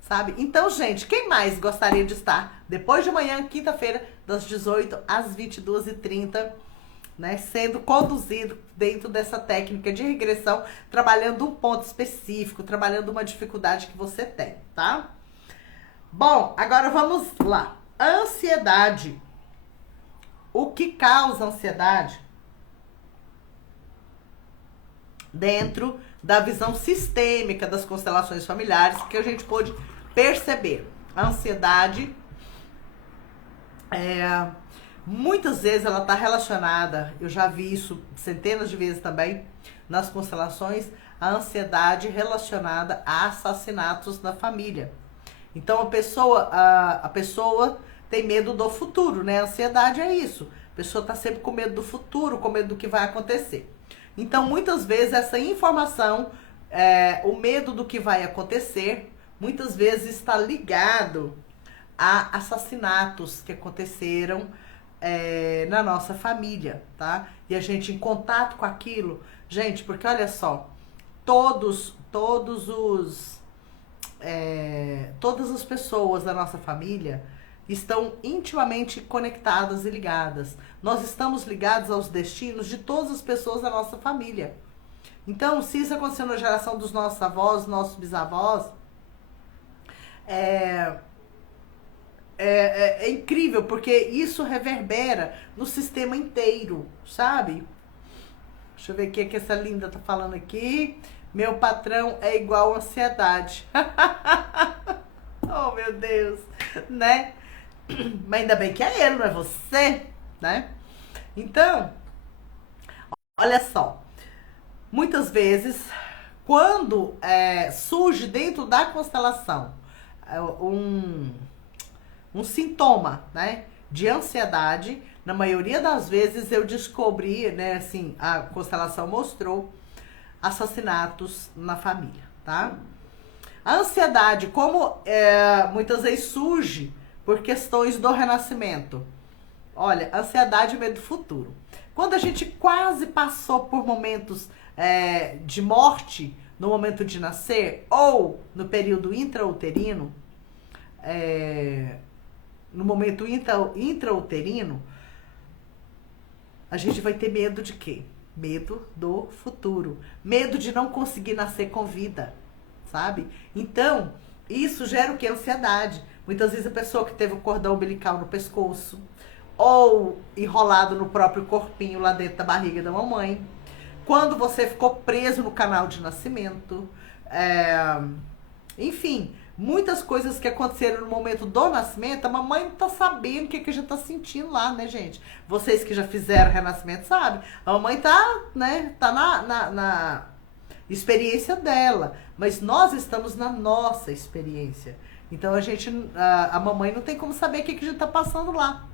sabe? Então, gente, quem mais gostaria de estar depois de amanhã, quinta-feira, das 18 às 22h30, né? Sendo conduzido dentro dessa técnica de regressão, trabalhando um ponto específico, trabalhando uma dificuldade que você tem, tá? Bom, agora vamos lá. Ansiedade. O que causa ansiedade? Dentro da visão sistêmica das constelações familiares, que a gente pôde perceber. A ansiedade, muitas vezes ela está relacionada, eu já vi isso centenas de vezes também, nas constelações, a ansiedade relacionada a assassinatos na família. Então a pessoa tem medo do futuro, né? A ansiedade é isso. A pessoa está sempre com medo do futuro, com medo do que vai acontecer. Então, muitas vezes, essa informação, o medo do que vai acontecer, muitas vezes está ligado a assassinatos que aconteceram na nossa família, tá? E a gente em contato com aquilo. Gente, porque olha só, todas as pessoas da nossa família estão intimamente conectadas e ligadas. Nós estamos ligados aos destinos de todas as pessoas da nossa família. Então, se isso aconteceu na geração dos nossos avós, nossos bisavós, é incrível, porque isso reverbera no sistema inteiro, sabe? Deixa eu ver o que essa linda tá falando aqui. Meu patrão é igual ansiedade. Oh, meu Deus, né? Mas ainda bem que é ele, não é você, né? Então, olha só. Muitas vezes, quando surge dentro da constelação um sintoma, né, de ansiedade, na maioria das vezes eu descobri, né, assim, a constelação mostrou assassinatos na família, tá? A ansiedade, como muitas vezes surge por questões do renascimento. Olha, ansiedade e medo do futuro. Quando a gente quase passou por momentos de morte no momento de nascer ou no período intrauterino, no momento intrauterino, a gente vai ter medo de quê? Medo do futuro. Medo de não conseguir nascer com vida, sabe? Então, isso gera o quê? Ansiedade. Muitas vezes a pessoa que teve o cordão umbilical no pescoço, ou enrolado no próprio corpinho lá dentro da barriga da mamãe, quando você ficou preso no canal de nascimento, enfim, muitas coisas que aconteceram no momento do nascimento, a mamãe não tá sabendo o que a gente tá sentindo lá, né, gente? Vocês que já fizeram renascimento sabem, a mamãe tá, né, tá na experiência dela, mas nós estamos na nossa experiência. Então a mamãe não tem como saber o que a gente tá passando lá.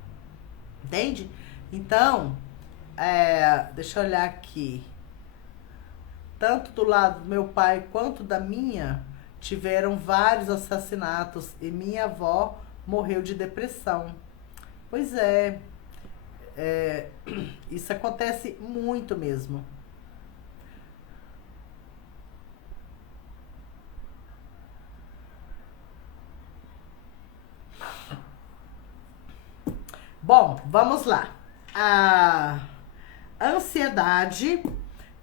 Entende? Então, deixa eu olhar aqui. Tanto do lado do meu pai quanto da minha, tiveram vários assassinatos e minha avó morreu de depressão. Pois isso acontece muito mesmo. Bom, vamos lá. A ansiedade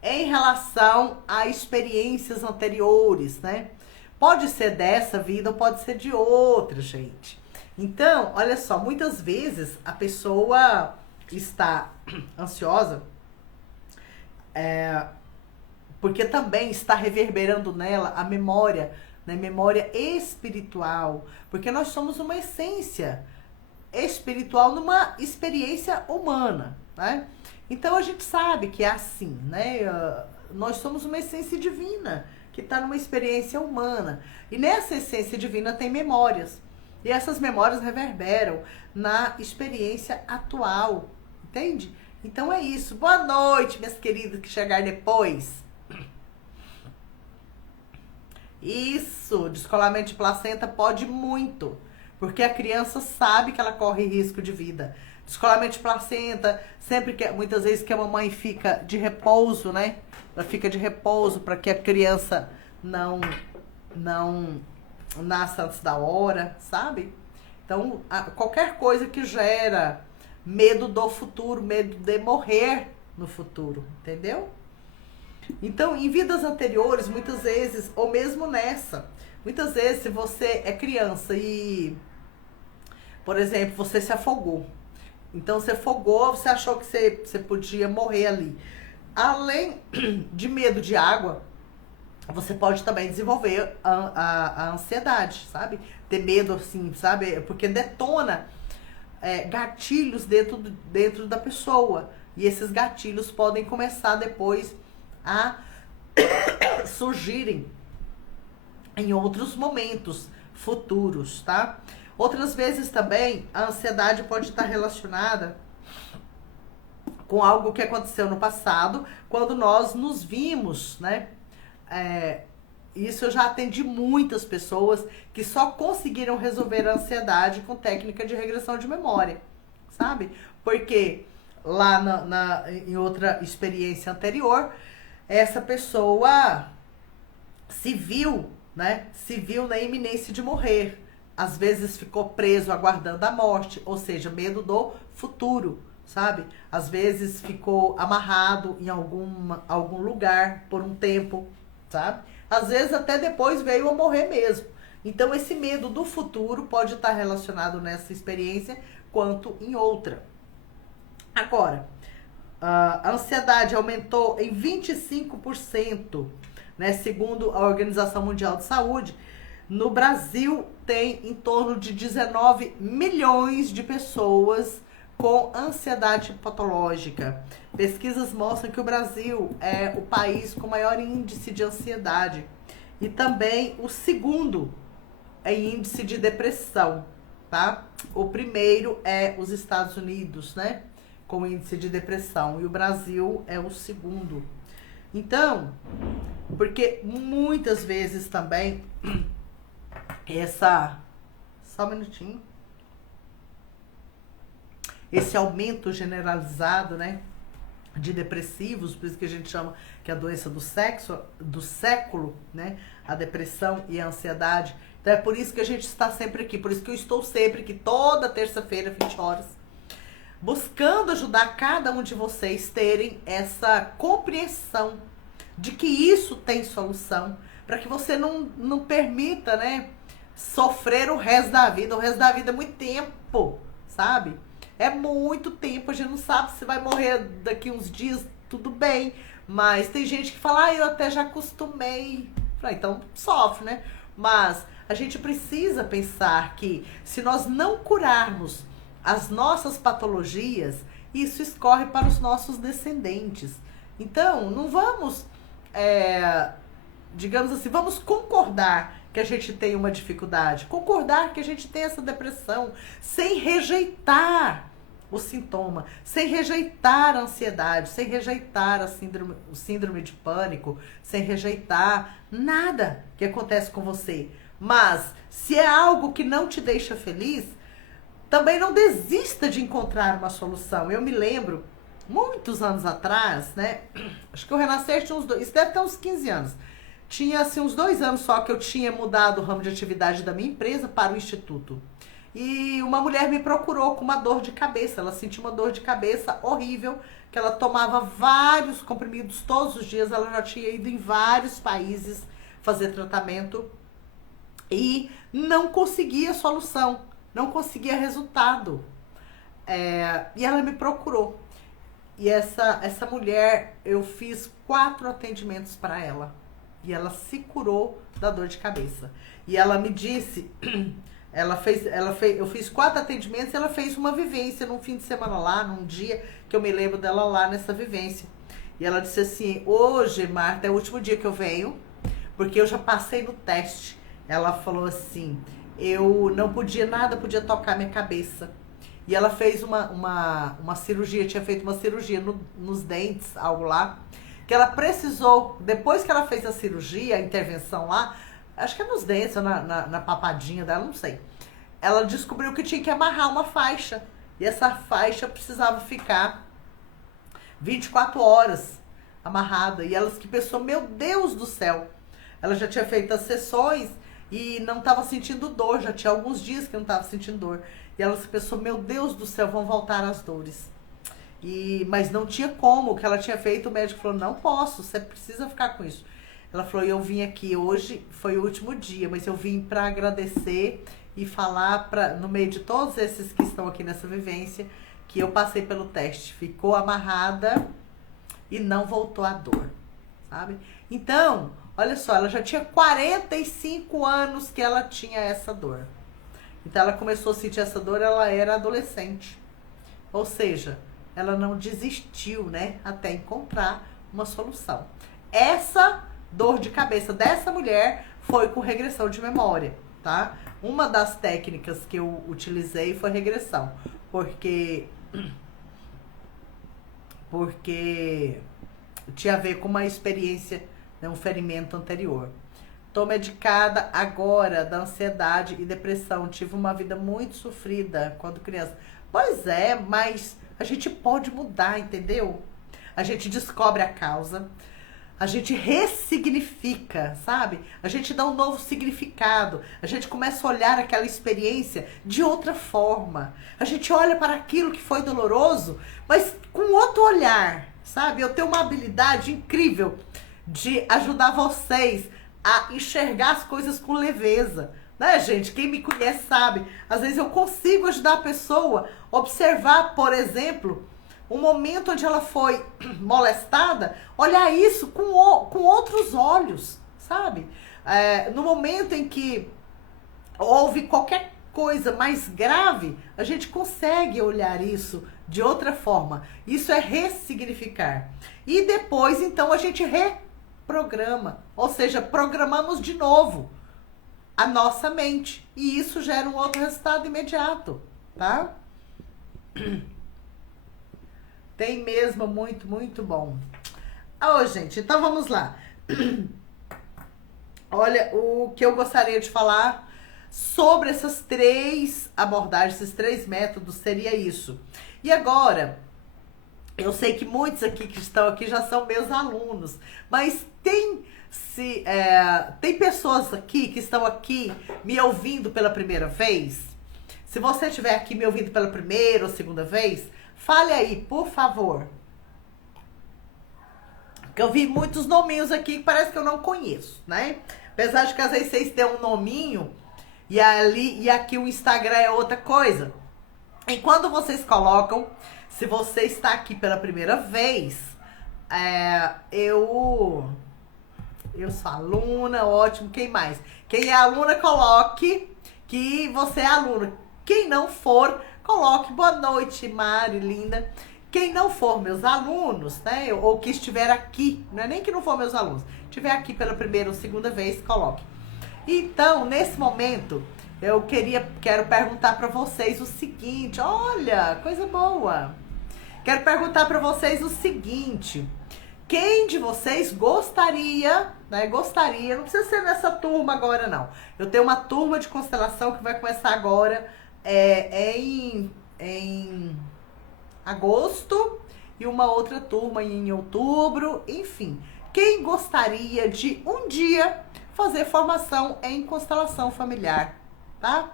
em relação a experiências anteriores, né? Pode ser dessa vida ou pode ser de outra, gente. Então, olha só, muitas vezes a pessoa está ansiosa porque também está reverberando nela a memória, né? Memória espiritual, porque nós somos uma essência espiritual numa experiência humana, né? Então a gente sabe que é assim, né? Nós somos uma essência divina que está numa experiência humana. E nessa essência divina tem memórias. E essas memórias reverberam na experiência atual, entende? Então é isso. Boa noite, minhas queridas que chegaram depois. Isso, descolamento de placenta pode muito, porque a criança sabe que ela corre risco de vida. Descolamento de placenta, muitas vezes que a mamãe fica de repouso, né? Ela fica de repouso para que a criança não nasça antes da hora, sabe? Então, qualquer coisa que gera medo do futuro, medo de morrer no futuro, entendeu? Então, em vidas anteriores, muitas vezes, ou mesmo nessa, muitas vezes, se você é criança e, por exemplo, você se afogou. Então, você afogou, você achou que você podia morrer ali. Além de medo de água, você pode também desenvolver a ansiedade, sabe? Ter medo, assim, sabe? Porque detona gatilhos dentro da pessoa. E esses gatilhos podem começar depois a surgirem em outros momentos futuros, tá? Outras vezes também a ansiedade pode estar relacionada com algo que aconteceu no passado, quando nós nos vimos, né? Isso eu já atendi muitas pessoas que só conseguiram resolver a ansiedade com técnica de regressão de memória, sabe? Porque lá em outra experiência anterior, essa pessoa se viu, né? Se viu na iminência de morrer. Às vezes ficou preso aguardando a morte, ou seja, medo do futuro, sabe? Às vezes ficou amarrado em algum lugar por um tempo, sabe? Às vezes até depois veio a morrer mesmo. Então, esse medo do futuro pode estar relacionado nessa experiência quanto em outra. Agora, a ansiedade aumentou em 25%, né, segundo a Organização Mundial de Saúde. No Brasil, tem em torno de 19 milhões de pessoas com ansiedade patológica. Pesquisas mostram que o Brasil é o país com maior índice de ansiedade e também o segundo em índice de depressão, tá? O primeiro é os Estados Unidos, né? Com índice de depressão, e o Brasil é o segundo. Então, porque muitas vezes também só um minutinho. Esse aumento generalizado, né, de depressivos, por isso que a gente chama que é a doença do século, né, a depressão e a ansiedade. Então é por isso que a gente está sempre aqui, por isso que eu estou sempre aqui, toda terça-feira, 20 horas, buscando ajudar cada um de vocês terem essa compreensão de que isso tem solução, para que você não permita, né, sofrer o resto da vida. O resto da vida é muito tempo, sabe? É muito tempo, a gente não sabe se vai morrer daqui uns dias, tudo bem. Mas tem gente que fala, eu até já acostumei. Então sofre, né? Mas a gente precisa pensar que se nós não curarmos as nossas patologias, isso escorre para os nossos descendentes. Então, não vamos, digamos assim, vamos concordar que a gente tem uma dificuldade, concordar que a gente tem essa depressão, sem rejeitar o sintoma, sem rejeitar a ansiedade, sem rejeitar o síndrome de pânico, sem rejeitar nada que acontece com você. Mas, se é algo que não te deixa feliz, também não desista de encontrar uma solução. Eu me lembro, muitos anos atrás, né? Acho que o Renascer tinha isso deve ter uns 15 anos. Tinha, assim, uns 2 anos só que eu tinha mudado o ramo de atividade da minha empresa para o Instituto. E uma mulher me procurou com uma dor de cabeça. Ela sentiu uma dor de cabeça horrível, que ela tomava vários comprimidos todos os dias. Ela já tinha ido em vários países fazer tratamento e não conseguia solução, não conseguia resultado. E ela me procurou. E essa mulher, eu fiz 4 atendimentos para ela. E ela se curou da dor de cabeça. E ela me disse, eu fiz 4 atendimentos e ela fez uma vivência num fim de semana lá, num dia que eu me lembro dela lá nessa vivência. E ela disse assim, hoje, Marta, é o último dia que eu venho, porque eu já passei no teste. Ela falou assim, eu não podia nada, podia tocar minha cabeça. E ela fez uma cirurgia, tinha feito uma cirurgia nos dentes, algo lá, que ela precisou, depois que ela fez a cirurgia, a intervenção lá, acho que é nos dentes, ou na papadinha dela, não sei. Ela descobriu que tinha que amarrar uma faixa. E essa faixa precisava ficar 24 horas amarrada. E ela que pensou, meu Deus do céu. Ela já tinha feito as sessões e não estava sentindo dor. Já tinha alguns dias que não estava sentindo dor. E ela pensou, meu Deus do céu, vão voltar as dores. Mas não tinha como, o que ela tinha feito, o médico falou, não posso, você precisa ficar com isso. Ela falou, eu vim aqui hoje, foi o último dia, mas eu vim para agradecer e falar no meio de todos esses que estão aqui nessa vivência, que eu passei pelo teste. Ficou amarrada e não voltou a dor, sabe? Então, olha só, ela já tinha 45 anos que ela tinha essa dor. Então ela começou a sentir essa dor, ela era adolescente. Ou seja, ela não desistiu, né, até encontrar uma solução. Essa dor de cabeça dessa mulher foi com regressão de memória, tá? Uma das técnicas que eu utilizei foi regressão, porque tinha a ver com uma experiência, né, um ferimento anterior. Tô medicada agora da ansiedade e depressão. Tive uma vida muito sofrida quando criança. Pois é, mas a gente pode mudar, entendeu? A gente descobre a causa, a gente ressignifica, sabe? A gente dá um novo significado, a gente começa a olhar aquela experiência de outra forma. A gente olha para aquilo que foi doloroso, mas com outro olhar, sabe? Eu tenho uma habilidade incrível de ajudar vocês a enxergar as coisas com leveza. né, gente? Quem me conhece sabe. Às vezes eu consigo ajudar a pessoa a observar, por exemplo, um momento onde ela foi molestada, olhar isso com outros olhos, sabe? No momento em que houve qualquer coisa mais grave, a gente consegue olhar isso de outra forma. Isso é ressignificar. E depois, então, a gente reprograma. Ou seja, programamos de novo a nossa mente. E isso gera um outro resultado imediato, tá? Tem mesmo muito, muito bom. Gente, então vamos lá. Olha, o que eu gostaria de falar sobre essas 3 abordagens, esses 3 métodos, seria isso. E agora, eu sei que muitos aqui que estão aqui já são meus alunos, mas tem pessoas aqui que estão aqui me ouvindo pela primeira vez? Se você estiver aqui me ouvindo pela primeira ou segunda vez, fale aí, por favor. Porque eu vi muitos nominhos aqui que parece que eu não conheço, né? Apesar de que às vezes vocês têm um nominho e aqui o Instagram é outra coisa. E quando vocês colocam, se você está aqui pela primeira vez, eu sou aluna, ótimo. Quem mais? Quem é aluna, coloque que você é aluna. Quem não for, coloque boa noite, Mari, linda. Quem não for meus alunos, né, ou que estiver aqui, não é nem que não for meus alunos, estiver aqui pela primeira ou segunda vez, coloque. Então, nesse momento, eu quero perguntar para vocês o seguinte, olha, coisa boa. Quero perguntar para vocês o seguinte, quem de vocês gostaria, né, não precisa ser nessa turma agora não. Eu tenho uma turma de constelação que vai começar agora, em agosto, e uma outra turma em outubro, enfim. Quem gostaria de um dia fazer formação em constelação familiar, tá?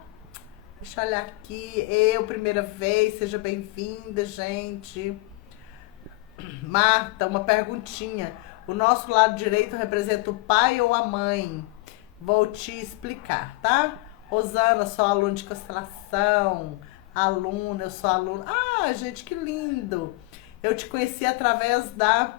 Deixa eu olhar aqui, primeira vez, seja bem-vinda, gente. Marta, uma perguntinha. O nosso lado direito representa o pai ou a mãe? Vou te explicar, tá? Rosana, sou aluna de constelação. Aluna, eu sou aluna. Ah, gente, que lindo. Eu te conheci através da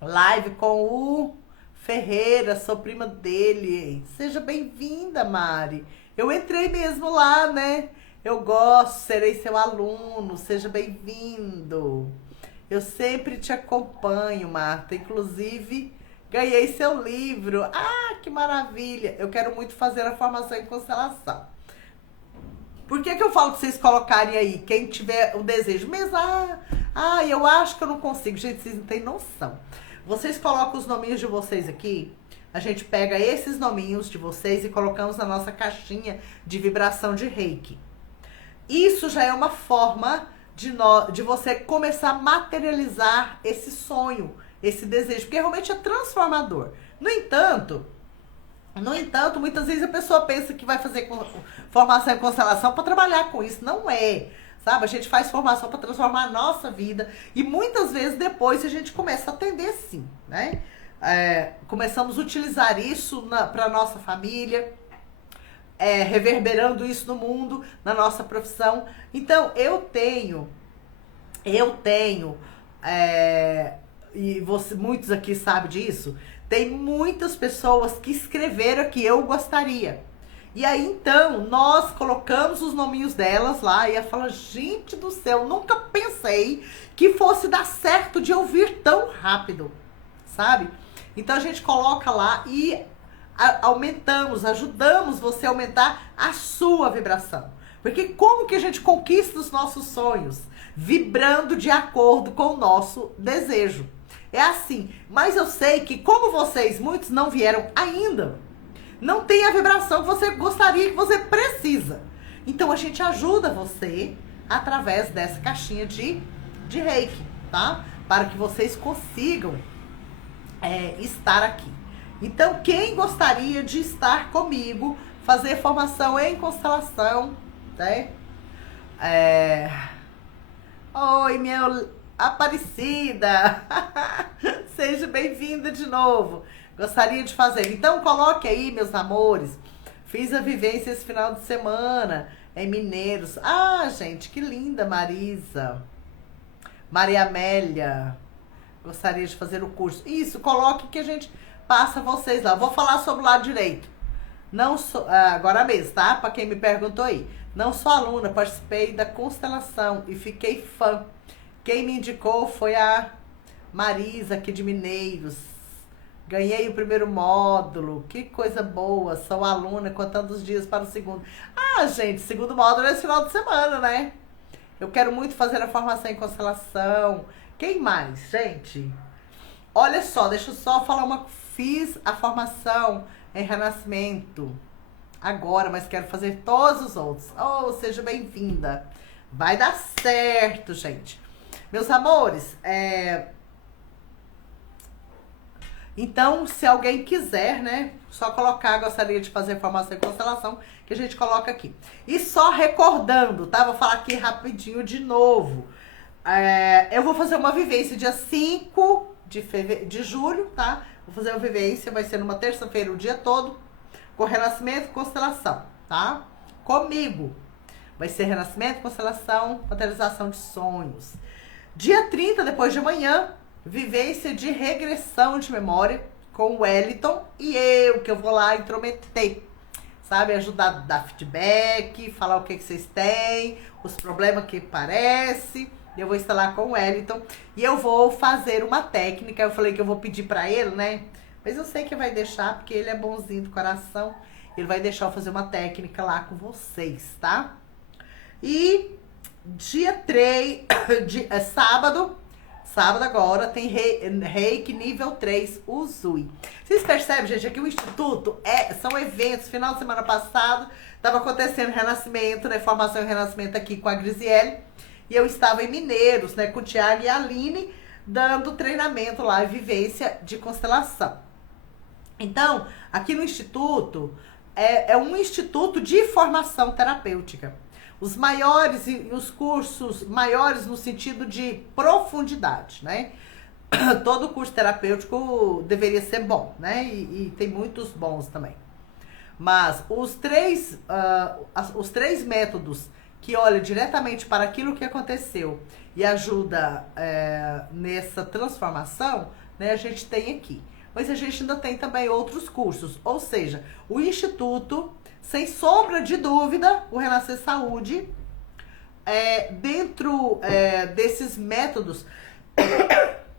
live com o Ferreira, sou prima dele. Seja bem-vinda, Mari. Eu entrei mesmo lá, né? Eu gosto, serei seu aluno. Seja bem-vindo. Eu sempre te acompanho, Marta. Inclusive, ganhei seu livro. Ah, que maravilha. Eu quero muito fazer a formação em constelação. Por que eu falo pra vocês colocarem aí, quem tiver o desejo? Mas, eu acho que eu não consigo. Gente, vocês não têm noção. Vocês colocam os nominhos de vocês aqui, a gente pega esses nominhos de vocês e colocamos na nossa caixinha de vibração de Reiki. Isso já é uma forma de você começar a materializar esse sonho, esse desejo, porque realmente é transformador. No entanto, muitas vezes a pessoa pensa que vai fazer formação em constelação para trabalhar com isso. Não é, sabe? A gente faz formação para transformar a nossa vida e muitas vezes depois a gente começa a atender sim, né? Começamos a utilizar isso para a nossa família, reverberando isso no mundo, na nossa profissão. Então, eu tenho, e muitos aqui sabem disso, tem muitas pessoas que escreveram aqui, eu gostaria. E aí, então, nós colocamos os nominhos delas lá e ela fala, gente do céu, nunca pensei que fosse dar certo de ouvir tão rápido, sabe? Então, a gente coloca lá e ajudamos você a aumentar a sua vibração. Porque como que a gente conquista os nossos sonhos? Vibrando de acordo com o nosso desejo. É assim, mas eu sei que como vocês, muitos não vieram ainda, não tem a vibração que você gostaria, que você precisa. Então a gente ajuda você através dessa caixinha de Reiki, tá? Para que vocês consigam estar aqui. Então quem gostaria de estar comigo, fazer formação em constelação, né? Oi, minha Aparecida, seja bem-vinda de novo. Gostaria de fazer. Então, coloque aí, meus amores, Fiz a vivência esse final de semana em Mineiros. Ah, gente, que linda, Marisa. Maria Amélia. Gostaria de fazer o curso. Isso, coloque que a gente passa vocês lá. Vou falar sobre o lado direito. Não sou, agora mesmo, tá? Para quem me perguntou aí. Não sou aluna, participei da constelação e fiquei fã. Quem me indicou foi a Marisa, aqui de Mineiros. Ganhei o primeiro módulo. Que coisa boa. Sou aluna, contando os dias para o segundo. Ah, gente, segundo módulo é esse final de semana, né? Eu quero muito fazer a formação em constelação. Quem mais, gente? Olha só, deixa eu só falar uma. Fiz a formação em Renascimento agora, mas quero fazer todos os outros. Oh, seja bem-vinda. Vai dar certo, gente. Meus amores, então, se alguém quiser, né, só colocar, gostaria de fazer formação em constelação, que a gente coloca aqui. E só recordando, tá? Vou falar aqui rapidinho de novo. Eu vou fazer uma vivência dia 5 de julho, tá? Vou fazer uma vivência, vai ser numa terça-feira o dia todo, com Renascimento e Constelação, tá? Comigo. Vai ser Renascimento, Constelação, Materialização de Sonhos. Dia 30, depois de amanhã, vivência de regressão de memória com o Wellington e eu, que eu vou lá intrometer, sabe? Ajudar a dar feedback, falar o que vocês têm, os problemas que parece. Eu vou estar lá com o Wellington e eu vou fazer uma técnica. Eu falei que eu vou pedir pra ele, né? Mas eu sei que vai deixar, porque ele é bonzinho do coração. Ele vai deixar eu fazer uma técnica lá com vocês, tá? E dia 3, sábado agora, tem Reiki nível 3, Usui. Vocês percebem, gente, aqui o Instituto são eventos. Final de semana passado, estava acontecendo Renascimento, né? Formação em Renascimento aqui com a Grisiele. E eu estava em Mineiros, né, com o Thiago e a Aline, dando treinamento lá, vivência de constelação. Então, aqui no Instituto, é um instituto de formação terapêutica. Os maiores e os cursos maiores no sentido de profundidade, né? Todo curso terapêutico deveria ser bom, né? E tem muitos bons também. Mas os três métodos que olha diretamente para aquilo que aconteceu e ajuda nessa transformação, né, a gente tem aqui. Mas a gente ainda tem também outros cursos, ou seja, o Instituto, sem sombra de dúvida, o Renascer Saúde, dentro desses métodos,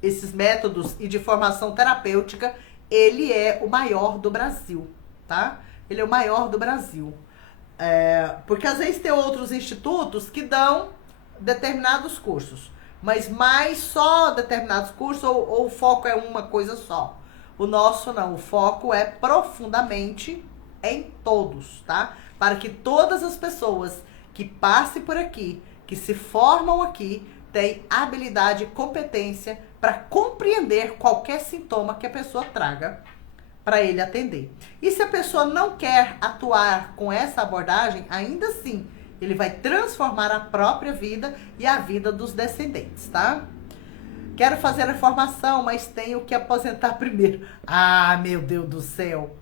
esses métodos e de formação terapêutica, ele é o maior do Brasil, tá? Ele é o maior do Brasil. Porque às vezes tem outros institutos que dão determinados cursos, mas mais só determinados cursos ou o foco é uma coisa só. O nosso não, o foco é profundamente em todos, tá? Para que todas as pessoas que passem por aqui, que se formam aqui, tenham habilidade e competência para compreender qualquer sintoma que a pessoa traga para ele atender. E se a pessoa não quer atuar com essa abordagem, ainda assim, ele vai transformar a própria vida e a vida dos descendentes, tá? Quero fazer a formação, mas tenho que aposentar primeiro. Ah, meu Deus do céu.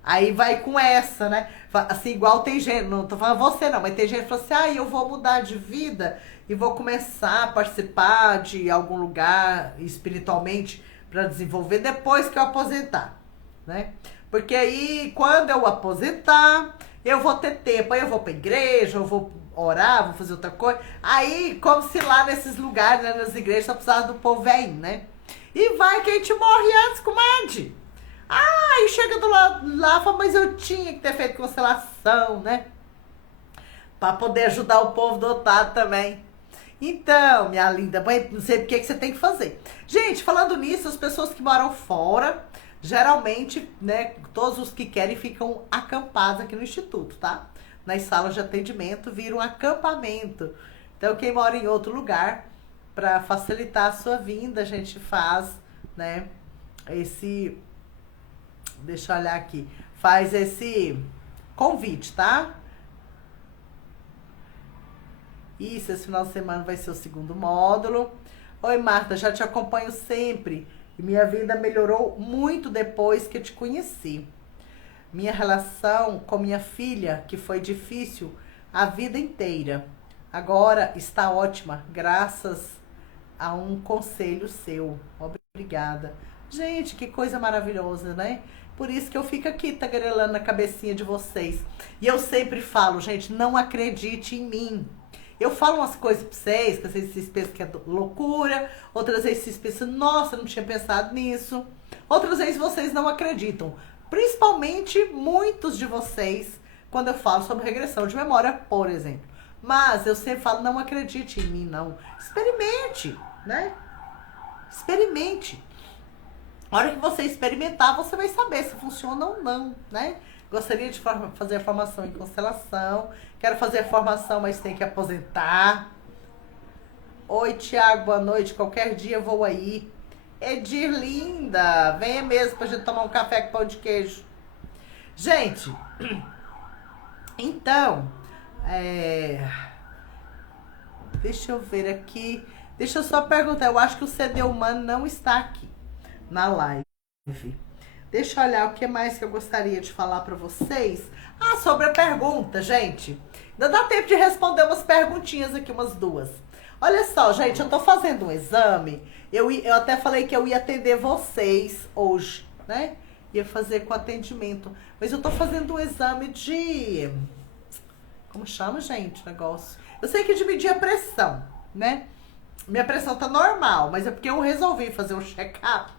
Aí vai com essa, né? Assim, igual tem gente, não tô falando você não, mas tem gente que fala assim, eu vou mudar de vida e vou começar a participar de algum lugar espiritualmente para desenvolver depois que eu aposentar, né? Porque aí, quando eu aposentar, eu vou ter tempo, aí eu vou pra igreja, eu vou orar, vou fazer outra coisa. Aí, como se lá nesses lugares, né, nas igrejas, só precisava do povo velho, né? E vai que a gente morre antes, comadre. Aí chega do lado lá, fala, mas eu tinha que ter feito constelação, né? Pra poder ajudar o povo dotado também. Então, minha linda mãe, não sei o que você tem que fazer. Gente, falando nisso, as pessoas que moram fora, geralmente, né, todos os que querem ficam acampados aqui no Instituto, tá? Nas salas de atendimento, vira um acampamento. Então, quem mora em outro lugar, para facilitar a sua vinda, a gente faz, né, esse... Deixa eu olhar aqui. Faz esse convite, tá? Isso, esse final de semana vai ser o segundo módulo. Oi, Marta, já te acompanho sempre. E minha vida melhorou muito depois que eu te conheci. Minha relação com minha filha, que foi difícil a vida inteira, agora está ótima, graças a um conselho seu. Obrigada. Gente, que coisa maravilhosa, né? Por isso que eu fico aqui tagarelando na cabecinha de vocês. E eu sempre falo, gente, não acredite em mim. Eu falo umas coisas pra vocês, que às vezes vocês pensam que é loucura, outras vezes vocês pensam, nossa, não tinha pensado nisso. Outras vezes vocês não acreditam. Principalmente muitos de vocês, quando eu falo sobre regressão de memória, por exemplo. Mas eu sempre falo, não acredite em mim, não. Experimente, né? Experimente. A hora que você experimentar, você vai saber se funciona ou não, né? Gostaria de fazer a formação em constelação. Quero fazer a formação, mas tem que aposentar. Oi, Tiago, boa noite. Qualquer dia eu vou aí. Edir, linda. Venha mesmo pra gente tomar um café com pão de queijo. Gente, então, deixa eu ver aqui. Deixa eu só perguntar. Eu acho que o CD humano não está aqui na live. Deixa eu olhar o que mais que eu gostaria de falar para vocês. Ah, sobre a pergunta, gente. Ainda dá tempo de responder umas perguntinhas aqui, umas duas. Olha só, gente, eu tô fazendo um exame. Eu até falei que eu ia atender vocês hoje, né? Ia fazer com atendimento. Mas eu tô fazendo um exame de... Como chama, gente, o negócio? Eu sei que é de medir a pressão, né? Minha pressão tá normal, mas é porque eu resolvi fazer um check-up.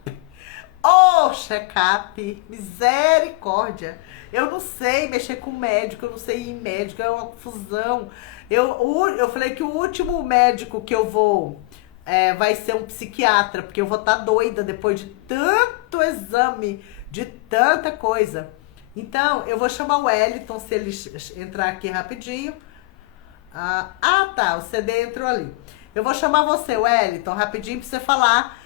Oh, check-up, misericórdia. Eu não sei mexer com médico, eu não sei ir em médico, é uma confusão. Eu falei que o último médico que eu vou vai ser um psiquiatra, porque eu vou estar doida depois de tanto exame, de tanta coisa. Então, eu vou chamar o Wellington, se ele entrar aqui rapidinho. Tá, o CD entrou ali. Eu vou chamar você, Wellington, rapidinho pra você falar.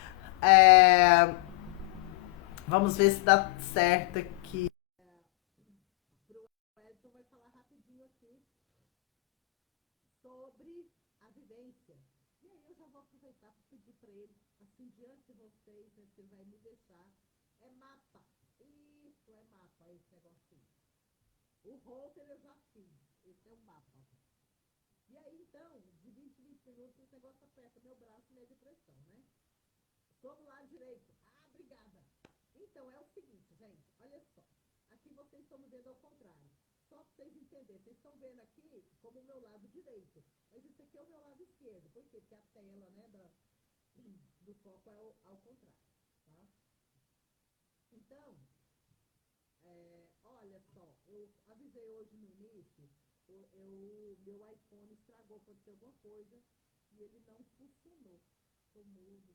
Vamos ver se dá certo aqui. O Wellington vai falar rapidinho aqui sobre a vivência. E aí eu já vou aproveitar para pedir para ele, assim, diante de vocês, né, se vai me deixar. É mapa. Isso, é mapa, esse negocinho. O router eu já fiz. Esse é o mapa. E aí, então, de 20 em 20 minutos, esse negócio aperta meu braço e minha depressão, né? Sobre o lado direito. Obrigada. Então, é o seguinte, gente, olha só. Aqui vocês estão no dedo ao contrário. Só para vocês entenderem. Vocês estão vendo aqui como o meu lado direito. Mas isso aqui é o meu lado esquerdo. Por quê? Porque a tela, né, do copo é ao contrário, tá? Então, olha só. Eu avisei hoje no início, meu iPhone estragou, aconteceu alguma coisa e ele não funcionou. Ficou mudo.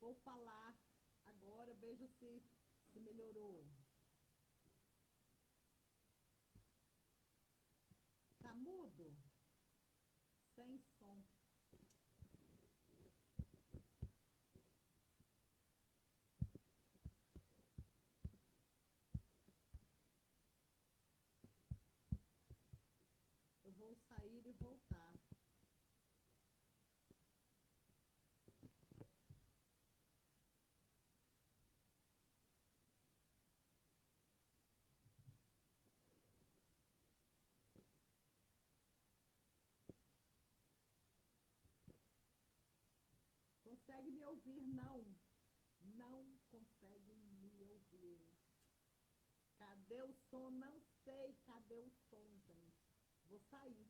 Vou falar agora, veja se melhorou. Tá mudo? Sem som. Eu vou sair e voltar. Consegue me ouvir? Não. Não consegue me ouvir. Cadê o som? Não sei cadê o som, gente. Vou sair.